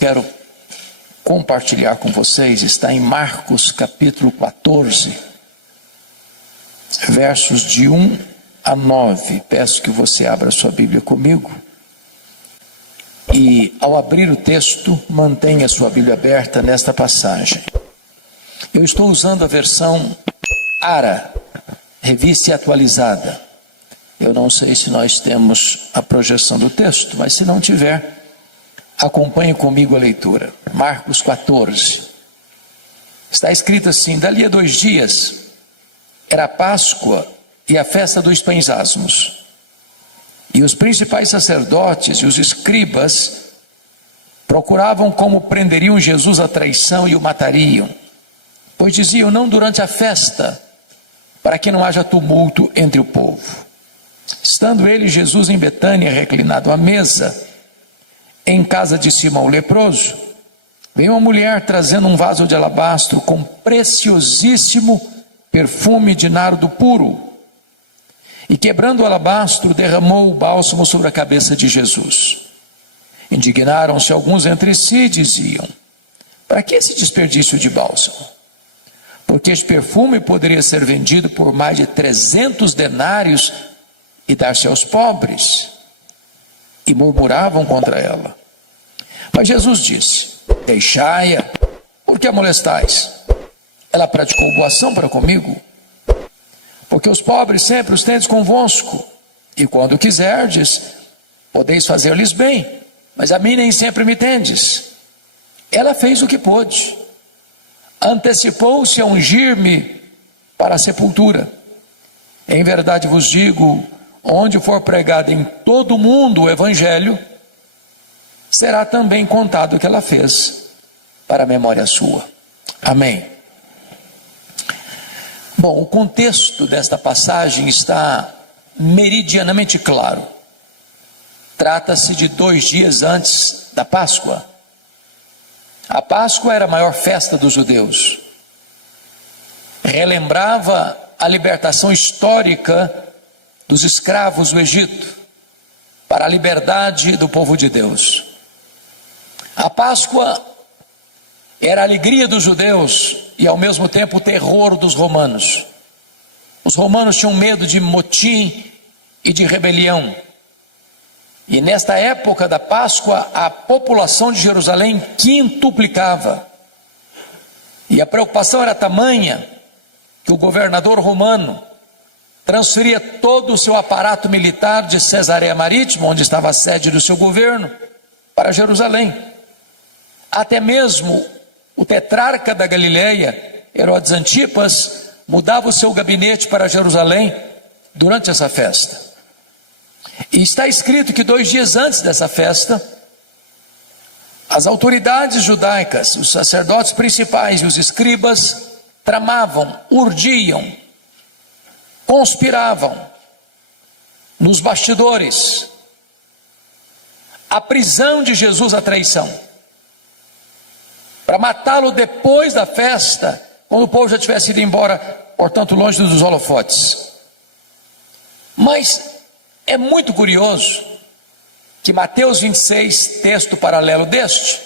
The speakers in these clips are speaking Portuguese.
Quero compartilhar com vocês, está em Marcos capítulo 14, versos de 1 a 9. Peço que você abra sua Bíblia comigo. E ao abrir o texto, mantenha sua Bíblia aberta nesta passagem. Eu estou usando a versão ARA, revista atualizada. Eu não sei se nós temos a projeção do texto, mas se não tiver, acompanhe comigo a leitura. Marcos 14. Está escrito assim: dali a 2 dias, era a Páscoa e a festa dos pães asmos. E os principais sacerdotes e os escribas procuravam como prenderiam Jesus à traição e o matariam. Pois diziam: não durante a festa, para que não haja tumulto entre o povo. Estando ele, Jesus, em Betânia, reclinado à mesa, em casa de Simão o leproso, veio uma mulher trazendo um vaso de alabastro com preciosíssimo perfume de nardo puro. E quebrando o alabastro, derramou o bálsamo sobre a cabeça de Jesus. Indignaram-se alguns entre si e diziam: para que esse desperdício de bálsamo? Porque este perfume poderia ser vendido por mais de 300 denários e dar-se aos pobres. E murmuravam contra ela. Mas Jesus disse: deixai-a, por que a molestais? Ela praticou boa ação para comigo. Porque os pobres sempre os tendes convosco, e quando quiserdes, podeis fazer-lhes bem, mas a mim nem sempre me tendes. Ela fez o que pôde, antecipou-se a ungir-me para a sepultura. Em verdade vos digo, onde for pregado em todo o mundo o evangelho, será também contado o que ela fez, para a memória sua. Amém. Bom, o contexto desta passagem está meridianamente claro. Trata-se de 2 dias antes da Páscoa. A Páscoa era a maior festa dos judeus. Relembrava a libertação histórica dos escravos do Egito para a liberdade do povo de Deus. A Páscoa era a alegria dos judeus e ao mesmo tempo o terror dos romanos. Os romanos tinham medo de motim e de rebelião. E nesta época da Páscoa, a população de Jerusalém quintuplicava. E a preocupação era tamanha que o governador romano transferia todo o seu aparato militar de Cesareia Marítima, onde estava a sede do seu governo, para Jerusalém. Até mesmo o tetrarca da Galileia, Herodes Antipas, mudava o seu gabinete para Jerusalém durante essa festa. E está escrito que 2 dias antes dessa festa, as autoridades judaicas, os sacerdotes principais e os escribas tramavam, urdiam, conspiravam nos bastidores a prisão de Jesus à traição, para matá-lo depois da festa, quando o povo já tivesse ido embora, portanto longe dos holofotes. Mas é muito curioso que Mateus 26, texto paralelo deste,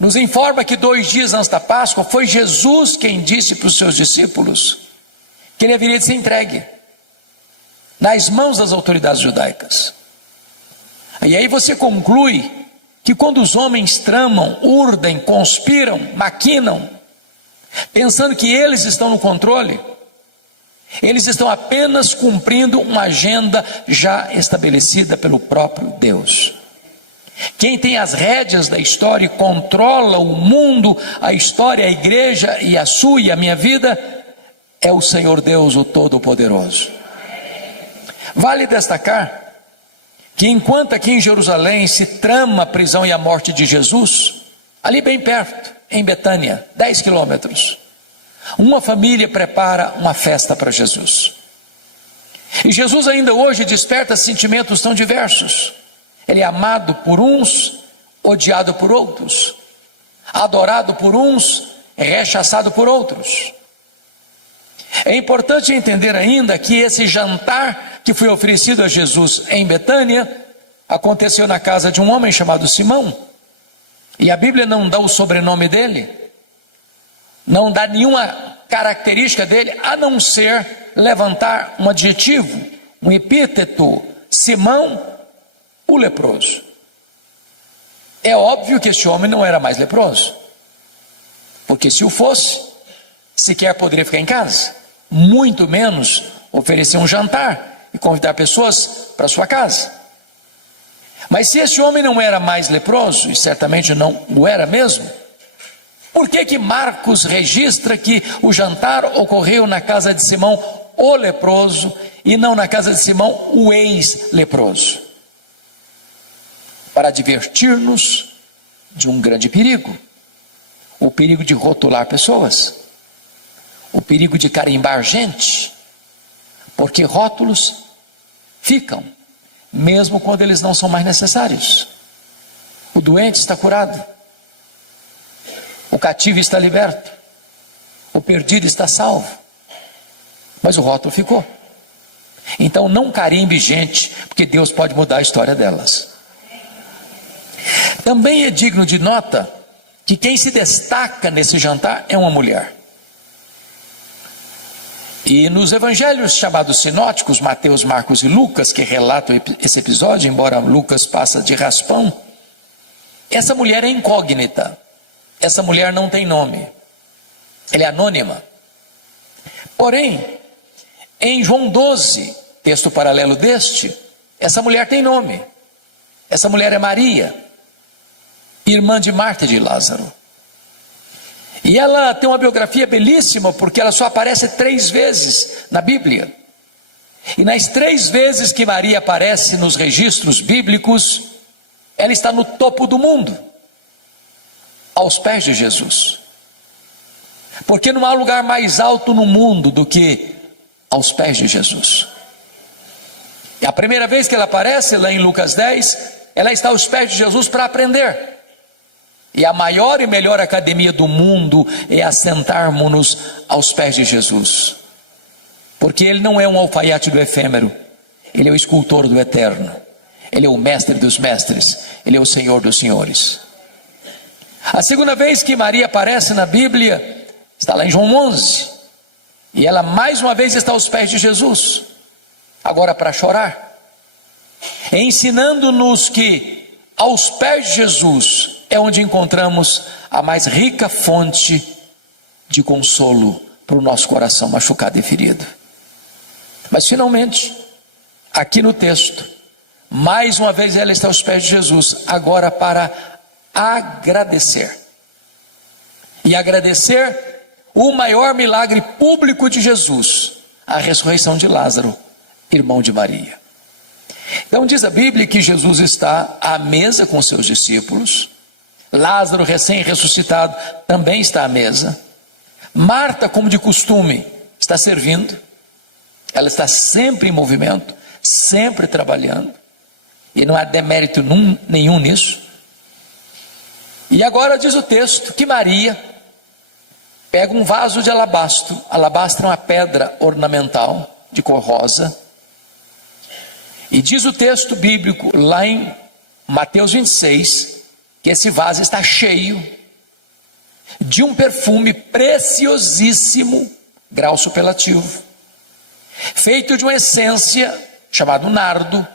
nos informa que 2 dias antes da Páscoa, foi Jesus quem disse para os seus discípulos que ele haveria de ser entregue nas mãos das autoridades judaicas. E aí você conclui que quando os homens tramam, urdem, conspiram, maquinam, pensando que eles estão no controle, eles estão apenas cumprindo uma agenda já estabelecida pelo próprio Deus. Quem tem as rédeas da história e controla o mundo, a história, a igreja e a sua e a minha vida, é o Senhor Deus, o Todo-Poderoso. Vale destacar que enquanto aqui em Jerusalém se trama a prisão e a morte de Jesus, ali bem perto, em Betânia, 10 quilômetros, uma família prepara uma festa para Jesus. E Jesus ainda hoje desperta sentimentos tão diversos. Ele é amado por uns, odiado por outros, adorado por uns, rechaçado por outros. É importante entender ainda que esse jantar que foi oferecido a Jesus em Betânia aconteceu na casa de um homem chamado Simão. E a Bíblia não dá o sobrenome dele, não dá nenhuma característica dele, a não ser levantar um adjetivo, um epíteto: Simão, o leproso. É óbvio que esse homem não era mais leproso, porque se o fosse, sequer poderia ficar em casa, muito menos oferecer um jantar e convidar pessoas para sua casa. Mas se esse homem não era mais leproso, e certamente não o era mesmo, por que Marcos registra que o jantar ocorreu na casa de Simão, o leproso, e não na casa de Simão, o ex-leproso? Para advertir-nos de um grande perigo: o perigo de rotular pessoas, o perigo de carimbar gente, porque rótulos ficam, mesmo quando eles não são mais necessários. O doente está curado, o cativo está liberto, o perdido está salvo, mas o rótulo ficou. Então não carimbe gente, porque Deus pode mudar a história delas. Também é digno de nota que quem se destaca nesse jantar é uma mulher. E nos evangelhos chamados sinóticos, Mateus, Marcos e Lucas, que relatam esse episódio, embora Lucas passa de raspão, essa mulher é incógnita, essa mulher não tem nome, ela é anônima. Porém, em João 12, texto paralelo deste, essa mulher tem nome. Essa mulher é Maria, irmã de Marta e de Lázaro. E ela tem uma biografia belíssima, porque ela só aparece 3 vezes na Bíblia. E nas 3 vezes que Maria aparece nos registros bíblicos, ela está no topo do mundo, aos pés de Jesus. Porque não há lugar mais alto no mundo do que aos pés de Jesus. E a primeira vez que ela aparece, lá em Lucas 10, ela está aos pés de Jesus para aprender. E a maior e melhor academia do mundo é assentarmos-nos aos pés de Jesus. Porque Ele não é um alfaiate do efêmero, Ele é o escultor do eterno, Ele é o mestre dos mestres, Ele é o Senhor dos senhores. A segunda vez que Maria aparece na Bíblia, está lá em João 11, e ela mais uma vez está aos pés de Jesus, agora para chorar, ensinando-nos que aos pés de Jesus é onde encontramos a mais rica fonte de consolo para o nosso coração machucado e ferido. Mas finalmente, aqui no texto, mais uma vez ela está aos pés de Jesus, agora para agradecer. E agradecer o maior milagre público de Jesus, a ressurreição de Lázaro, irmão de Maria. Então diz a Bíblia que Jesus está à mesa com seus discípulos, Lázaro recém-ressuscitado também está à mesa, Marta, como de costume, está servindo, ela está sempre em movimento, sempre trabalhando, e não há demérito nenhum nisso. E agora diz o texto que Maria pega um vaso de alabastro, alabastro é uma pedra ornamental de cor rosa, e diz o texto bíblico lá em Mateus 26, que esse vaso está cheio de um perfume preciosíssimo, grau superlativo, feito de uma essência chamada nardo.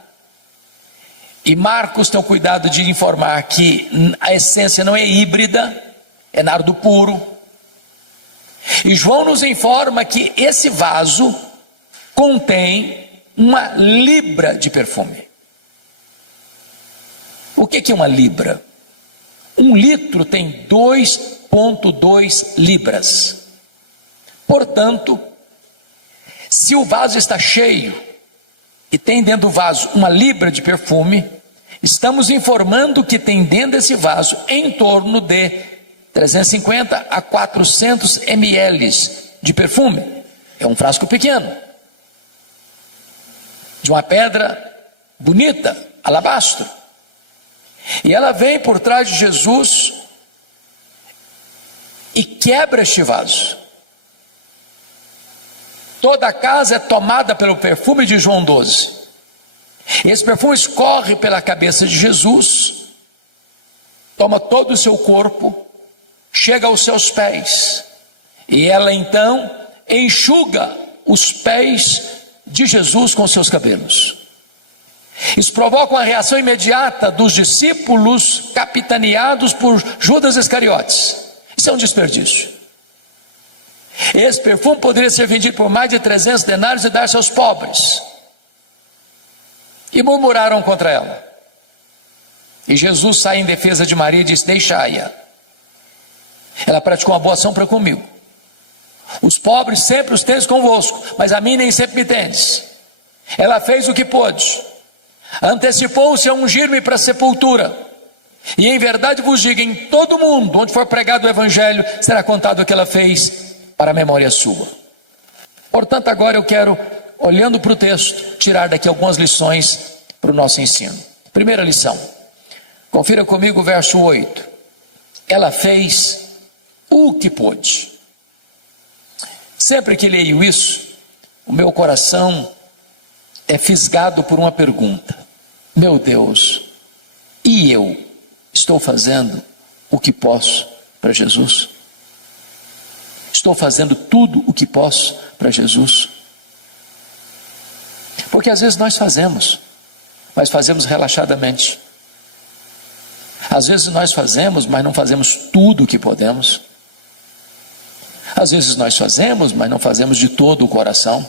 E Marcos tem o cuidado de informar que a essência não é híbrida, é nardo puro. E João nos informa que esse vaso contém 1 libra de perfume. O que é 1 libra? 1 litro tem 2,2 libras. Portanto, se o vaso está cheio e tem dentro do vaso 1 libra de perfume, estamos informando que tem dentro desse vaso em torno de 350 a 400 ml de perfume. É um frasco pequeno, de uma pedra bonita, alabastro. E ela vem por trás de Jesus e quebra este vaso. Toda a casa é tomada pelo perfume de João 12. Esse perfume escorre pela cabeça de Jesus toma todo o seu corpo, chega aos seus pés, e ela então enxuga os pés de Jesus com seus cabelos. Isso provoca uma reação imediata dos discípulos, capitaneados por Judas Iscariotes. Isso é um desperdício. Esse perfume poderia ser vendido por mais de 300 denários e dar-se aos pobres. E murmuraram contra ela. E Jesus sai em defesa de Maria e diz: deixai-a. Ela praticou uma boa ação para comigo. Os pobres sempre os tendes convosco, mas a mim nem sempre me tendes. Ela fez o que pôde. Antecipou-se a ungir-me para a sepultura. E em verdade vos digo, em todo mundo onde for pregado o evangelho, será contado o que ela fez para a memória sua. Portanto, agora eu quero, olhando para o texto, tirar daqui algumas lições para o nosso ensino. Primeira lição, confira comigo o verso 8. Ela fez o que pôde. Sempre que leio isso, o meu coração é fisgado por uma pergunta: meu Deus, e eu estou fazendo o que posso para Jesus? Estou fazendo tudo o que posso para Jesus? Porque às vezes nós fazemos, mas fazemos relaxadamente. Às vezes nós fazemos, mas não fazemos tudo o que podemos. Às vezes nós fazemos, mas não fazemos de todo o coração.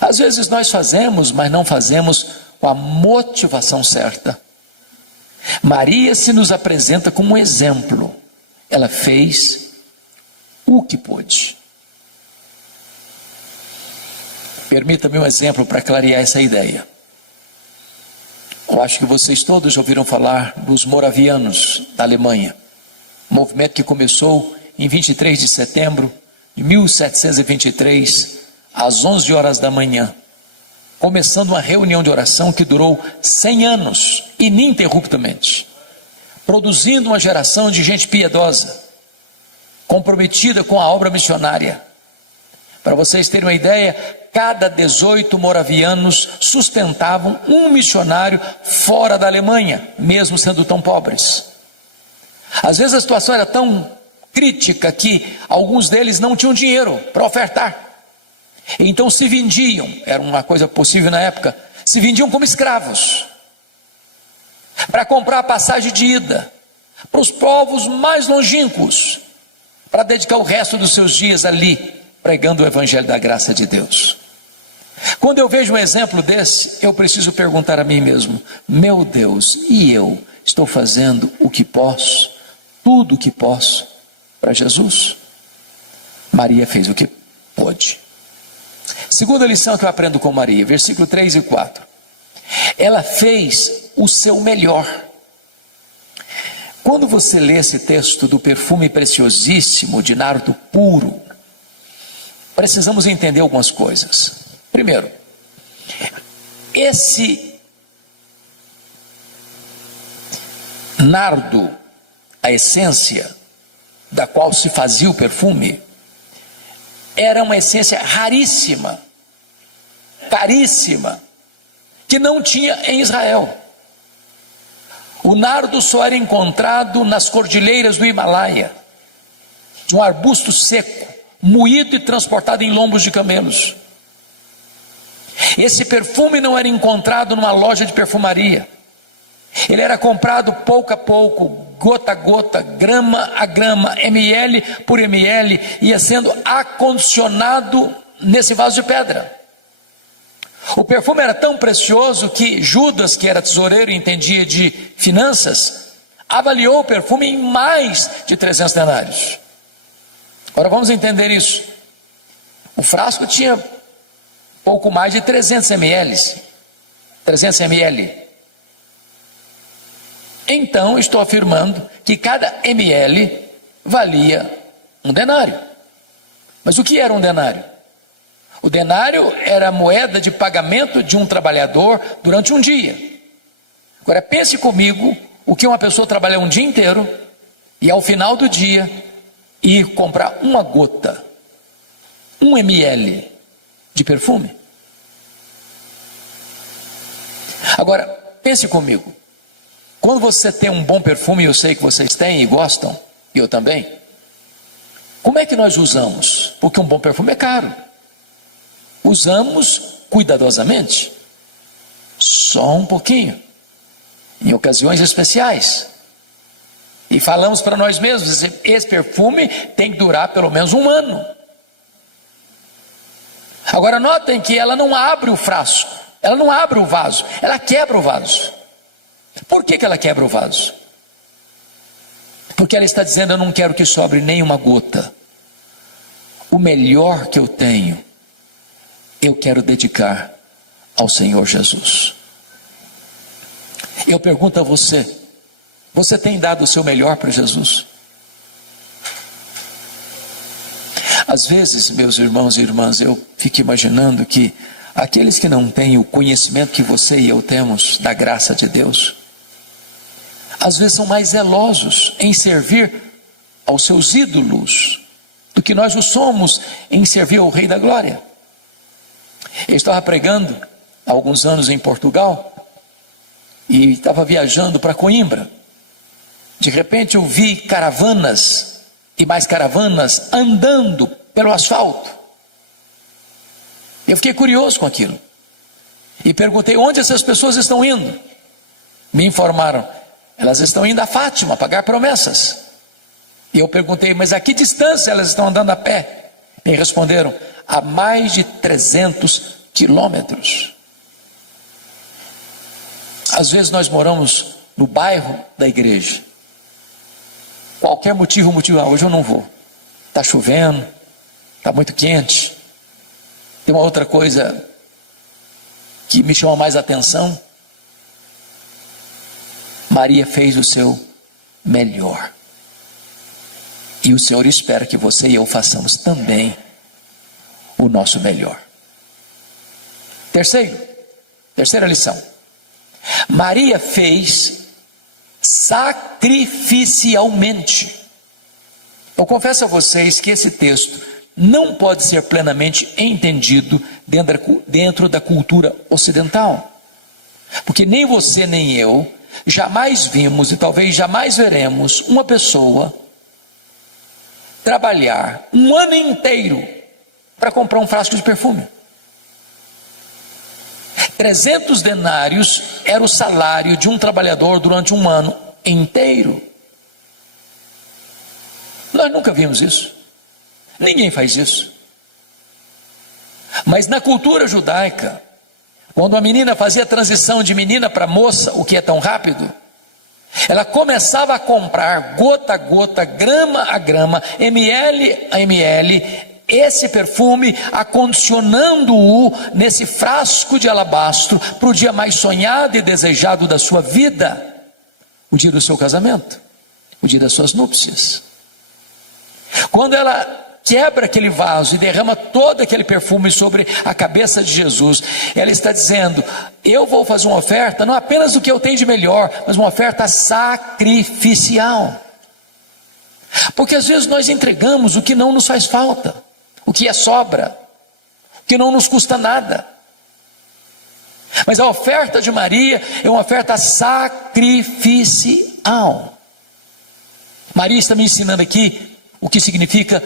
Às vezes nós fazemos, mas não fazemos com a motivação certa. Maria se nos apresenta como um exemplo. Ela fez o que pôde. Permita-me um exemplo para clarear essa ideia. Eu acho que vocês todos já ouviram falar dos moravianos da Alemanha. Movimento que começou em 23 de setembro de 1723, às 11 horas da manhã, começando uma reunião de oração que durou 100 anos, ininterruptamente, produzindo uma geração de gente piedosa, comprometida com a obra missionária. Para vocês terem uma ideia, cada 18 moravianos sustentavam um missionário fora da Alemanha, mesmo sendo tão pobres. Às vezes a situação era tão crítica que alguns deles não tinham dinheiro para ofertar. Então se vendiam, era uma coisa possível na época, se vendiam como escravos, para comprar a passagem de ida, para os povos mais longínquos, para dedicar o resto dos seus dias ali, pregando o evangelho da graça de Deus. Quando eu vejo um exemplo desse, eu preciso perguntar a mim mesmo: meu Deus, e eu estou fazendo o que posso, tudo o que posso para Jesus? Maria fez o que pôde. Segunda lição que eu aprendo com Maria, versículo 3 e 4. Ela fez o seu melhor. Quando você lê esse texto do perfume preciosíssimo de nardo puro, precisamos entender algumas coisas. Primeiro, esse nardo, a essência da qual se fazia o perfume, era uma essência raríssima, caríssima, que não tinha em Israel. O nardo só era encontrado nas cordilheiras do Himalaia, de um arbusto seco, moído e transportado em lombos de camelos. Esse perfume não era encontrado numa loja de perfumaria. Ele era comprado pouco a pouco, gota a gota, grama a grama, ml por ml, ia sendo acondicionado nesse vaso de pedra. O perfume era tão precioso que Judas, que era tesoureiro e entendia de finanças, avaliou o perfume em mais de 300 denários. Agora vamos entender isso. O frasco tinha pouco mais de 300 ml. 300 ml. Então estou afirmando que cada ml valia um denário. Mas o que era um denário? O denário era a moeda de pagamento de um trabalhador durante um dia. Agora pense comigo o que uma pessoa trabalha um dia inteiro e ao final do dia ir comprar uma gota, 1 ml de perfume. Agora pense comigo, Quando você tem um bom perfume, eu sei que vocês têm e gostam, e eu também, como é que nós usamos? Porque um bom perfume é caro. Usamos cuidadosamente, só um pouquinho, em ocasiões especiais. E falamos para nós mesmos, esse perfume tem que durar pelo menos 1 ano. Agora notem que ela não abre o frasco, ela não abre o vaso, ela quebra o vaso. Por que ela quebra o vaso? Porque ela está dizendo, eu não quero que sobre nenhuma gota. O melhor que eu tenho, eu quero dedicar ao Senhor Jesus. Eu pergunto a você, você tem dado o seu melhor para Jesus? Às vezes, meus irmãos e irmãs, eu fico imaginando que aqueles que não têm o conhecimento que você e eu temos da graça de Deus, às vezes são mais zelosos em servir aos seus ídolos do que nós o somos em servir ao Rei da Glória. Eu estava pregando há alguns anos em Portugal e estava viajando para Coimbra. De repente eu vi caravanas e mais caravanas andando pelo asfalto. Eu fiquei curioso com aquilo e perguntei onde essas pessoas estão indo. Me informaram, elas estão indo a Fátima pagar promessas. E eu perguntei, mas a que distância elas estão andando a pé? Me responderam, a mais de 300 quilômetros. Às vezes nós moramos no bairro da igreja. Qualquer motivo, hoje eu não vou. Está chovendo, está muito quente. Tem uma outra coisa que me chama mais atenção. Maria fez o seu melhor. E o Senhor espera que você e eu façamos também o nosso melhor. Terceira lição. Maria fez sacrificialmente. Eu confesso a vocês que esse texto não pode ser plenamente entendido dentro da cultura ocidental. Porque nem você nem eu jamais vimos e talvez jamais veremos uma pessoa trabalhar 1 ano inteiro para comprar um frasco de perfume. 300 denários era o salário de um trabalhador durante 1 ano inteiro. Nós nunca vimos isso. Ninguém faz isso. Mas na cultura judaica, quando a menina fazia a transição de menina para moça, o que é tão rápido, ela começava a comprar gota a gota, grama a grama, ml a ml, esse perfume, acondicionando-o nesse frasco de alabastro para o dia mais sonhado e desejado da sua vida, o dia do seu casamento, o dia das suas núpcias. Quando ela quebra aquele vaso e derrama todo aquele perfume sobre a cabeça de Jesus, ela está dizendo, eu vou fazer uma oferta, não apenas do que eu tenho de melhor, mas uma oferta sacrificial. Porque às vezes nós entregamos o que não nos faz falta, o que é sobra, o que não nos custa nada. Mas a oferta de Maria é uma oferta sacrificial. Maria está me ensinando aqui o que significa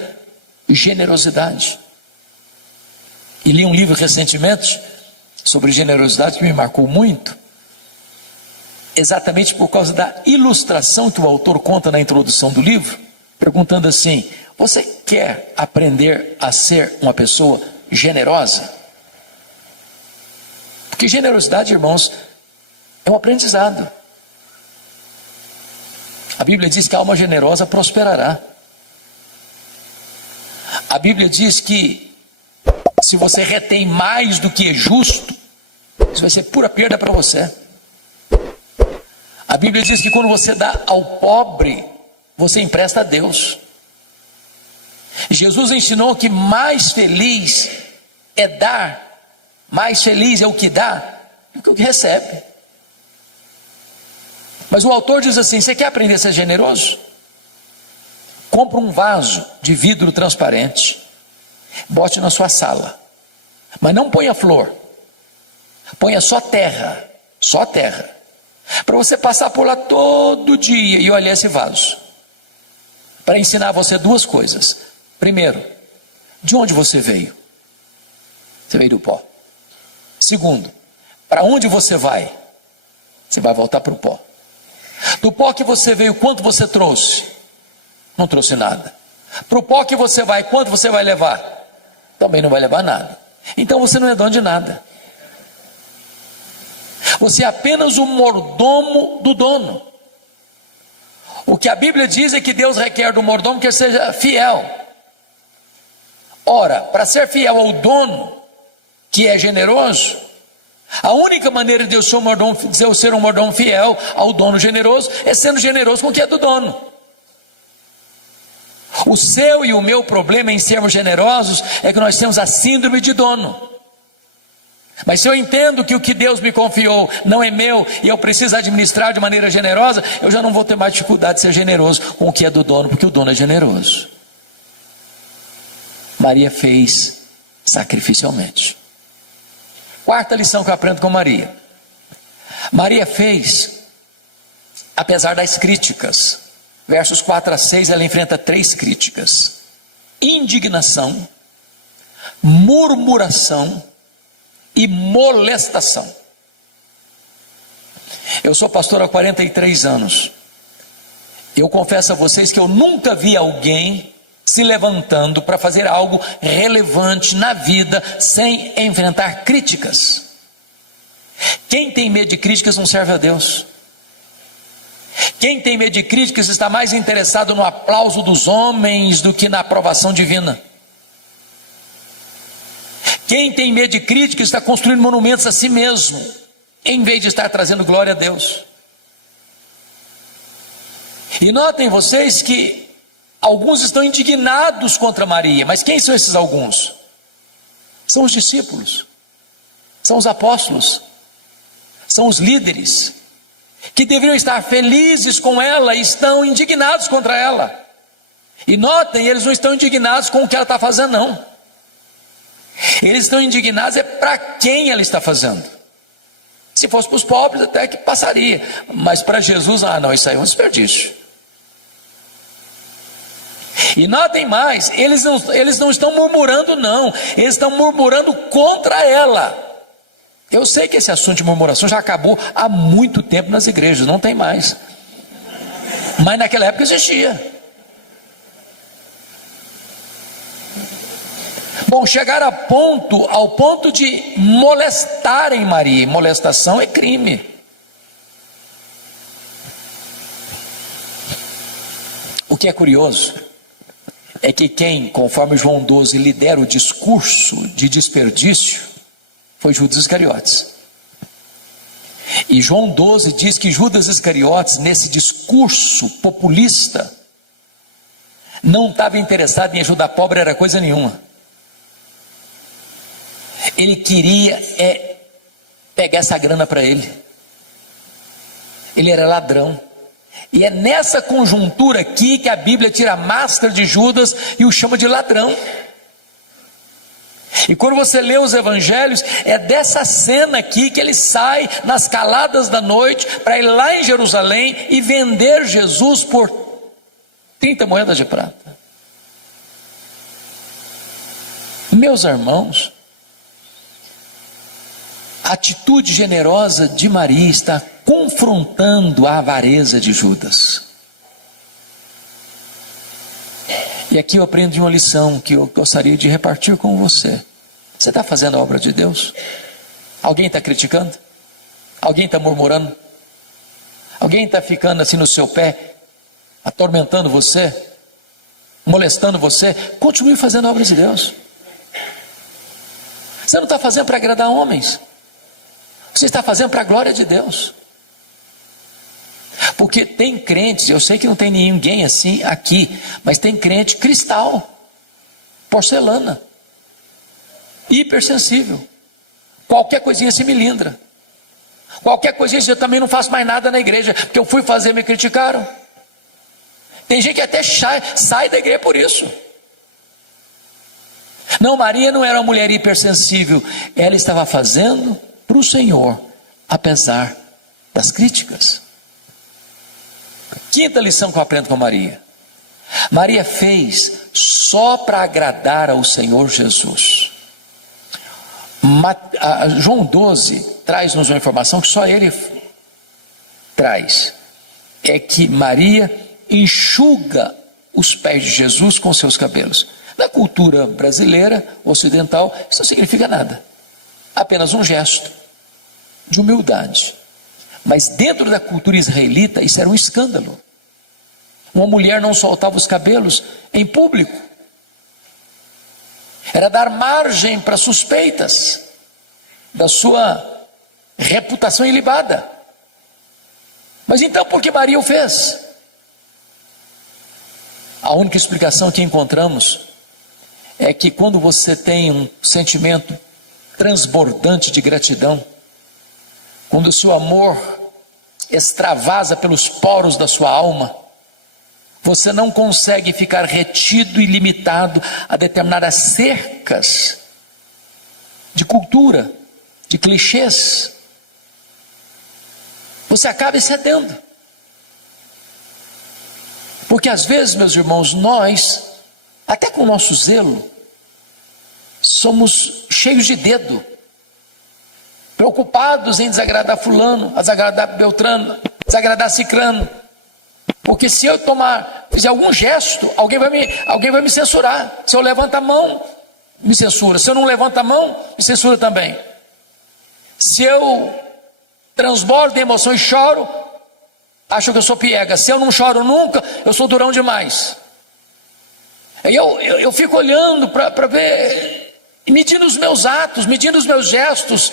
generosidade. E li um livro recentemente sobre generosidade que me marcou muito, exatamente por causa da ilustração que o autor conta na introdução do livro, perguntando assim, você quer aprender a ser uma pessoa generosa? Porque generosidade, irmãos, é um aprendizado. A Bíblia diz que a alma generosa prosperará. A Bíblia diz que se você retém mais do que é justo, isso vai ser pura perda para você. A Bíblia diz que quando você dá ao pobre, você empresta a Deus. Jesus ensinou que mais feliz é dar, mais feliz é o que dá do que o que recebe. Mas o autor diz assim, você quer aprender a ser generoso? Compre um vaso de vidro transparente, bote na sua sala, mas não ponha flor, ponha só terra, para você passar por lá todo dia e olhar esse vaso, para ensinar você duas coisas. Primeiro, de onde você veio? Você veio do pó. Segundo, para onde você vai? Você vai voltar para o pó. Do pó que você veio, quanto você trouxe? Não trouxe nada. Para o pó que você vai, quanto você vai levar? Também não vai levar nada. Então você não é dono de nada. Você é apenas o mordomo do dono. O que a Bíblia diz é que Deus requer do mordomo que ele seja fiel. Ora, para ser fiel ao dono, que é generoso, a única maneira de eu ser um mordomo fiel ao dono generoso é sendo generoso com o que é do dono. O seu e o meu problema em sermos generosos é que nós temos a síndrome de dono. Mas se eu entendo que o que Deus me confiou não é meu e eu preciso administrar de maneira generosa, eu já não vou ter mais dificuldade de ser generoso com o que é do dono, porque o dono é generoso. Maria fez sacrificialmente. Quarta lição que eu aprendo com Maria. Maria fez, apesar das críticas. Versos 4 a 6, ela enfrenta 3 críticas: indignação, murmuração e molestação. Eu sou pastor há 43 anos. Eu confesso a vocês que eu nunca vi alguém se levantando para fazer algo relevante na vida sem enfrentar críticas. Quem tem medo de críticas não serve a Deus. Quem tem medo de críticas está mais interessado no aplauso dos homens do que na aprovação divina. Quem tem medo de críticas está construindo monumentos a si mesmo, em vez de estar trazendo glória a Deus. E notem vocês que alguns estão indignados contra Maria. Mas quem são esses alguns? São os discípulos, são os apóstolos, são os líderes, que deveriam estar felizes com ela e estão indignados contra ela. E notem, eles não estão indignados com o que ela está fazendo, não. Eles estão indignados para quem ela está fazendo. Se fosse para os pobres até que passaria, mas para Jesus, não, isso aí é um desperdício. E notem mais, eles não estão murmurando não, eles estão murmurando contra ela. Eu sei que esse assunto de murmuração já acabou há muito tempo nas igrejas, não tem mais. Mas naquela época existia. Bom, chegaram ao ponto de molestarem Maria. Molestação é crime. O que é curioso é que quem, conforme João 12, lidera o discurso de desperdício foi Judas Iscariotes. E João 12 diz que Judas Iscariotes, nesse discurso populista, não estava interessado em ajudar pobre, era coisa nenhuma. Ele queria pegar essa grana para ele. Ele era ladrão. E é nessa conjuntura aqui que a Bíblia tira a máscara de Judas e o chama de ladrão. E quando você lê os evangelhos, é dessa cena aqui que ele sai nas caladas da noite para ir lá em Jerusalém e vender Jesus por 30 moedas de prata. Meus irmãos, a atitude generosa de Maria está confrontando a avareza de Judas. E aqui eu aprendo uma lição que eu gostaria de repartir com você. Você está fazendo a obra de Deus? Alguém está criticando? Alguém está murmurando? Alguém está ficando assim no seu pé, atormentando você, molestando você? Continue fazendo a obra de Deus. Você não está fazendo para agradar homens. Você está fazendo para a glória de Deus. Porque tem crentes, eu sei que não tem ninguém assim aqui, mas tem crente cristal, porcelana, hipersensível. Qualquer coisinha se melindra. Qualquer coisinha eu também não faço mais nada na igreja, porque eu fui fazer e me criticaram. Tem gente que até sai da igreja por isso. Não, Maria não era uma mulher hipersensível, ela estava fazendo para o Senhor, apesar das críticas. Quinta lição que eu aprendo com Maria. Maria fez só para agradar ao Senhor Jesus. João 12 traz-nos uma informação que só ele traz. É que Maria enxuga os pés de Jesus com seus cabelos. Na cultura brasileira, ocidental, isso não significa nada. Apenas um gesto de humildade. Mas dentro da cultura israelita, isso era um escândalo. Uma mulher não soltava os cabelos em público. Era dar margem para suspeitas da sua reputação ilibada. Mas então por que Maria o fez? A única explicação que encontramos é que quando você tem um sentimento transbordante de gratidão, quando o seu amor extravasa pelos poros da sua alma, você não consegue ficar retido e limitado a determinadas cercas de cultura, de clichês. Você acaba excedendo. Porque às vezes, meus irmãos, nós, até com o nosso zelo, somos cheios de dedo, preocupados em desagradar fulano, desagradar Beltrano, desagradar Cicrano. Porque se eu fizer algum gesto, alguém vai me censurar. Se eu levanto a mão, me censura. Se eu não levanto a mão, me censura também. Se eu transbordo em emoção e choro, acho que eu sou piega. Se eu não choro nunca, eu sou durão demais. Aí eu fico olhando para ver, medindo os meus atos, medindo os meus gestos,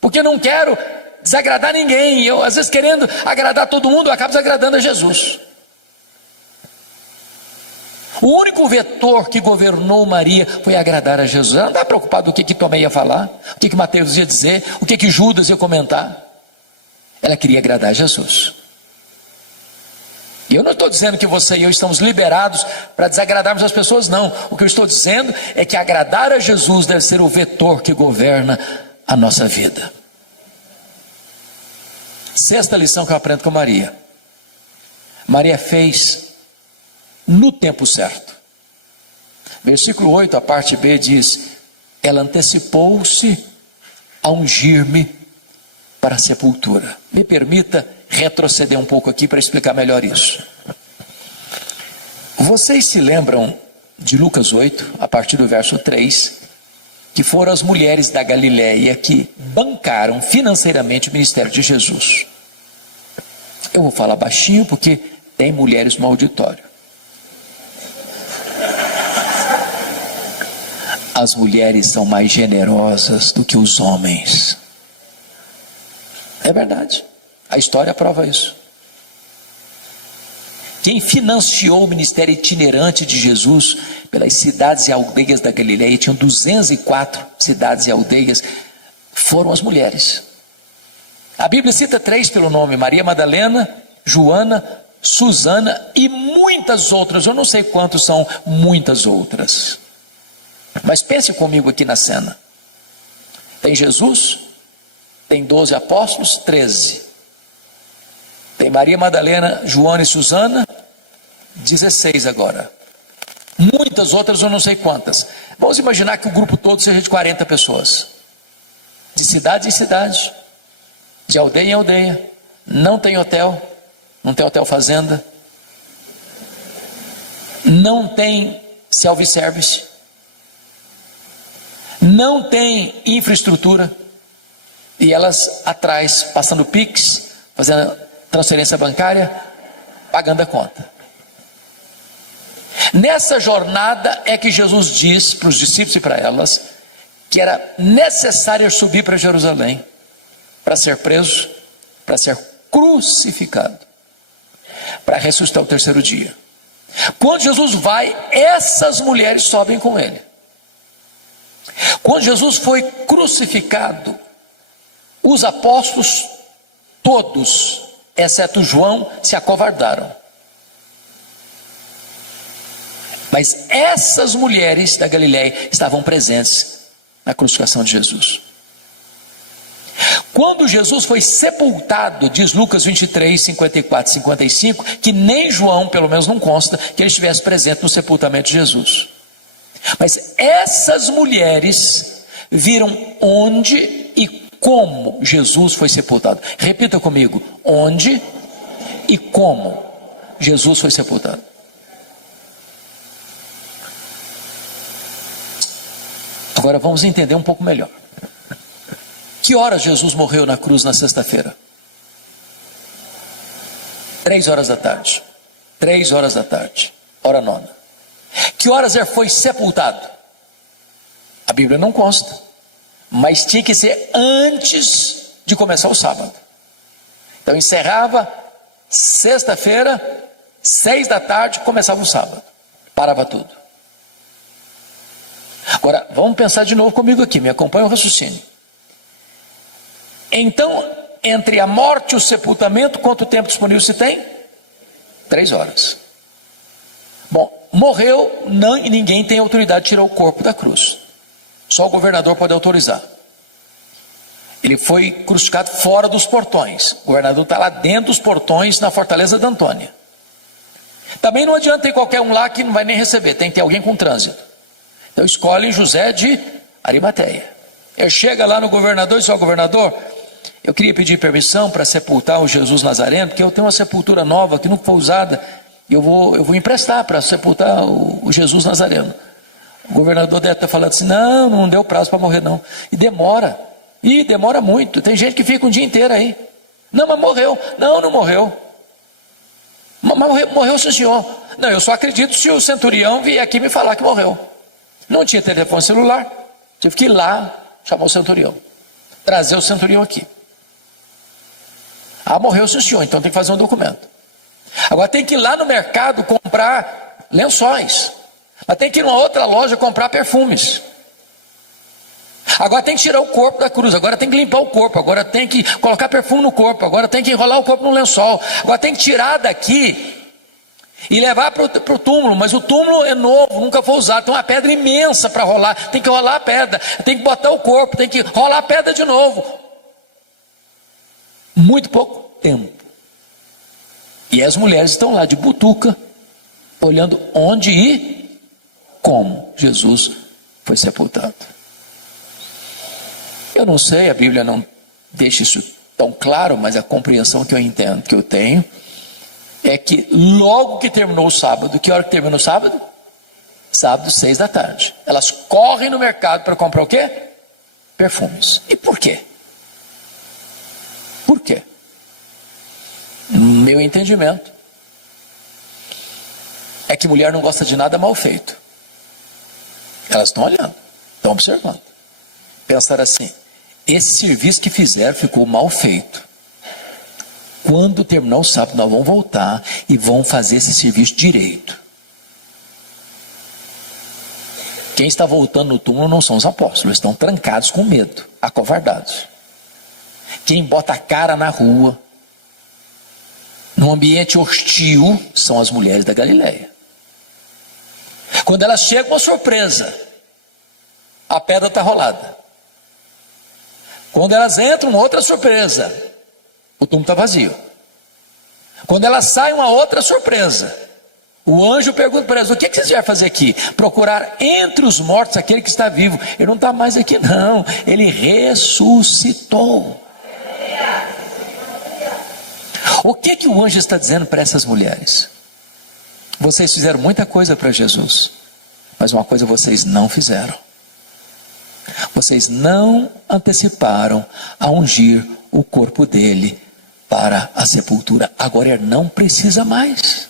porque não quero desagradar ninguém. Eu, às vezes, querendo agradar todo mundo, eu acabo desagradando a Jesus. O único vetor que governou Maria foi agradar a Jesus. Ela não estava preocupada com o que Tomé ia falar, o que Mateus ia dizer, o que Judas ia comentar. Ela queria agradar a Jesus. E eu não estou dizendo que você e eu estamos liberados para desagradarmos as pessoas, não. O que eu estou dizendo é que agradar a Jesus deve ser o vetor que governa a nossa vida. Sexta lição que eu aprendo com Maria. Maria fez no tempo certo. Versículo 8, a parte B diz: ela antecipou-se a ungir-me para a sepultura. Me permita retroceder um pouco aqui para explicar melhor isso. Vocês se lembram de Lucas 8, a partir do verso 3, que foram as mulheres da Galileia que bancaram financeiramente o ministério de Jesus. Eu vou falar baixinho porque tem mulheres no auditório. As mulheres são mais generosas do que os homens. É verdade. A história prova isso. Quem financiou o ministério itinerante de Jesus pelas cidades e aldeias da Galileia, tinham 204 cidades e aldeias, foram as mulheres. A Bíblia cita 3 pelo nome: Maria Madalena, Joana, Susana e muitas outras. Eu não sei quantos são muitas outras. Mas pense comigo aqui na cena. Tem Jesus, tem 12 apóstolos, 13. Tem Maria Madalena, Joana e Susana, 16 agora. Muitas outras, eu não sei quantas. Vamos imaginar que o grupo todo seja de 40 pessoas. De cidade em cidade, de aldeia em aldeia. Não tem hotel, não tem hotel fazenda. Não tem self-service. Não tem infraestrutura. E elas atrás, passando Pix, fazendo transferência bancária, pagando a conta. Nessa jornada é que Jesus diz para os discípulos e para elas que era necessário subir para Jerusalém para ser preso, para ser crucificado, para ressuscitar o terceiro dia. Quando Jesus vai, essas mulheres sobem com ele. Quando Jesus foi crucificado, os apóstolos todos, exceto João, se acovardaram. Mas essas mulheres da Galileia estavam presentes na crucificação de Jesus. Quando Jesus foi sepultado, diz Lucas 23, 54, 55, que nem João, pelo menos não consta, que ele estivesse presente no sepultamento de Jesus. Mas essas mulheres viram onde e como Jesus foi sepultado. Repita comigo: onde e como Jesus foi sepultado. Agora vamos entender um pouco melhor. Que horas Jesus morreu na cruz na sexta-feira? 3 horas da tarde. 3 horas da tarde. Hora nona. Que horas ele foi sepultado? A Bíblia não consta, mas tinha que ser antes de começar o sábado. Então encerrava sexta-feira, 6 da tarde, começava o sábado. Parava tudo. Agora, vamos pensar de novo comigo aqui, me acompanha o raciocínio. Então, entre a morte e o sepultamento, quanto tempo disponível se tem? 3 horas. Bom, morreu, ninguém tem autoridade de tirar o corpo da cruz. Só o governador pode autorizar. Ele foi crucificado fora dos portões. O governador está lá dentro dos portões, na fortaleza de Antônia. Também não adianta ter qualquer um lá que não vai nem receber, tem que ter alguém com trânsito. Então escolhem José de Arimateia. Ele chega lá no governador e diz: ó, governador, eu queria pedir permissão para sepultar o Jesus Nazareno, porque eu tenho uma sepultura nova que nunca foi usada, e eu vou emprestar para sepultar o Jesus Nazareno. O governador deve estar falando assim: não deu prazo para morrer não. E demora muito. Tem gente que fica um dia inteiro aí. Não, mas morreu. Não morreu. Mas morreu sim, senhor. Não, eu só acredito se o centurião vier aqui me falar que morreu. Não tinha telefone celular, tive que ir lá chamar o centurião, trazer o centurião aqui. Morreu sim, senhor, então tem que fazer um documento. Agora tem que ir lá no mercado comprar lençóis, mas tem que ir numa outra loja comprar perfumes. Agora tem que tirar o corpo da cruz, agora tem que limpar o corpo, agora tem que colocar perfume no corpo, agora tem que enrolar o corpo no lençol, agora tem que tirar daqui e levar para o túmulo, mas o túmulo é novo, nunca foi usado, tem uma pedra imensa para rolar, tem que rolar a pedra, tem que botar o corpo, tem que rolar a pedra de novo. Muito pouco tempo. E as mulheres estão lá de butuca, olhando onde e como Jesus foi sepultado. Eu não sei, a Bíblia não deixa isso tão claro, mas a compreensão que eu entendo, que eu tenho, é que logo que terminou o sábado, que hora que terminou o sábado? Sábado, 6 da tarde. Elas correm no mercado para comprar o quê? Perfumes. E por quê? Por quê? No meu entendimento, é que mulher não gosta de nada mal feito. Elas estão olhando, estão observando. Pensaram assim: esse serviço que fizeram ficou mal feito. Quando terminar o sábado, nós vamos voltar e vamos fazer esse serviço direito. Quem está voltando no túmulo não são os apóstolos, eles estão trancados com medo, acovardados. Quem bota a cara na rua, num ambiente hostil, são as mulheres da Galileia. Quando elas chegam, uma surpresa: a pedra está rolada. Quando elas entram, outra surpresa: o túmulo está vazio. Quando elas saem, uma outra surpresa: o anjo pergunta para elas: o que vocês vieram fazer aqui? Procurar entre os mortos aquele que está vivo. Ele não está mais aqui não, ele ressuscitou. O que o anjo está dizendo para essas mulheres? Vocês fizeram muita coisa para Jesus, mas uma coisa vocês não fizeram: vocês não anteciparam a ungir o corpo dele para a sepultura. Agora ele não precisa mais.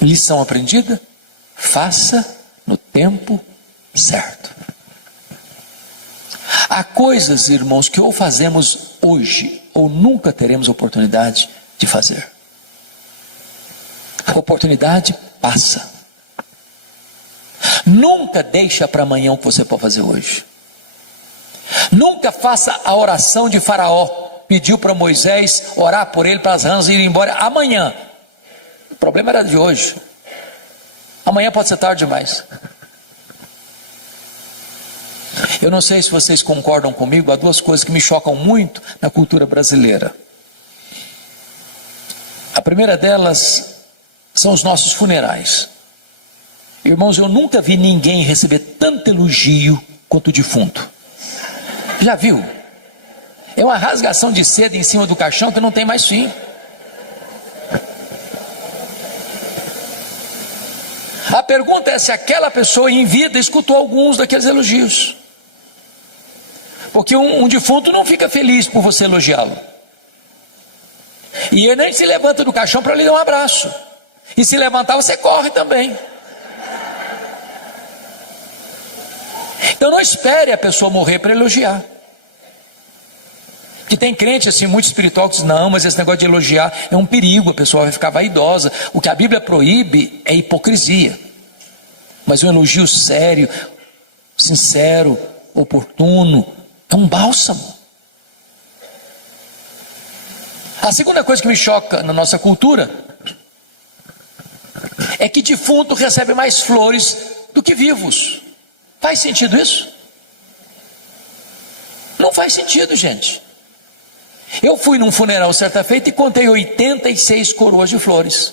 Lição aprendida? Faça no tempo certo. Há coisas, irmãos, que ou fazemos hoje ou nunca teremos oportunidade de fazer. A oportunidade passa. Nunca deixa para amanhã o que você pode fazer hoje. Nunca faça a oração de Faraó. Pediu para Moisés orar por ele, para as rãs irem embora amanhã. O problema era de hoje. Amanhã pode ser tarde demais. Eu não sei se vocês concordam comigo, há duas coisas que me chocam muito na cultura brasileira. A primeira delas são os nossos funerais. Irmãos, eu nunca vi ninguém receber tanto elogio quanto o defunto. Já viu? É uma rasgação de seda em cima do caixão que não tem mais fim. A pergunta é se aquela pessoa em vida escutou alguns daqueles elogios. Porque um defunto não fica feliz por você elogiá-lo. E ele nem se levanta do caixão para lhe dar um abraço. E se levantar, você corre também. Então não espere a pessoa morrer para elogiar. Que tem crente assim, muito espiritual, que diz, não, mas esse negócio de elogiar é um perigo, a pessoa vai ficar vaidosa. O que a Bíblia proíbe é hipocrisia. Mas um elogio sério, sincero, oportuno, é um bálsamo. A segunda coisa que me choca na nossa cultura é que defunto recebe mais flores do que vivos. Faz sentido isso? Não faz sentido, gente. Eu fui num funeral certa feita e contei 86 coroas de flores.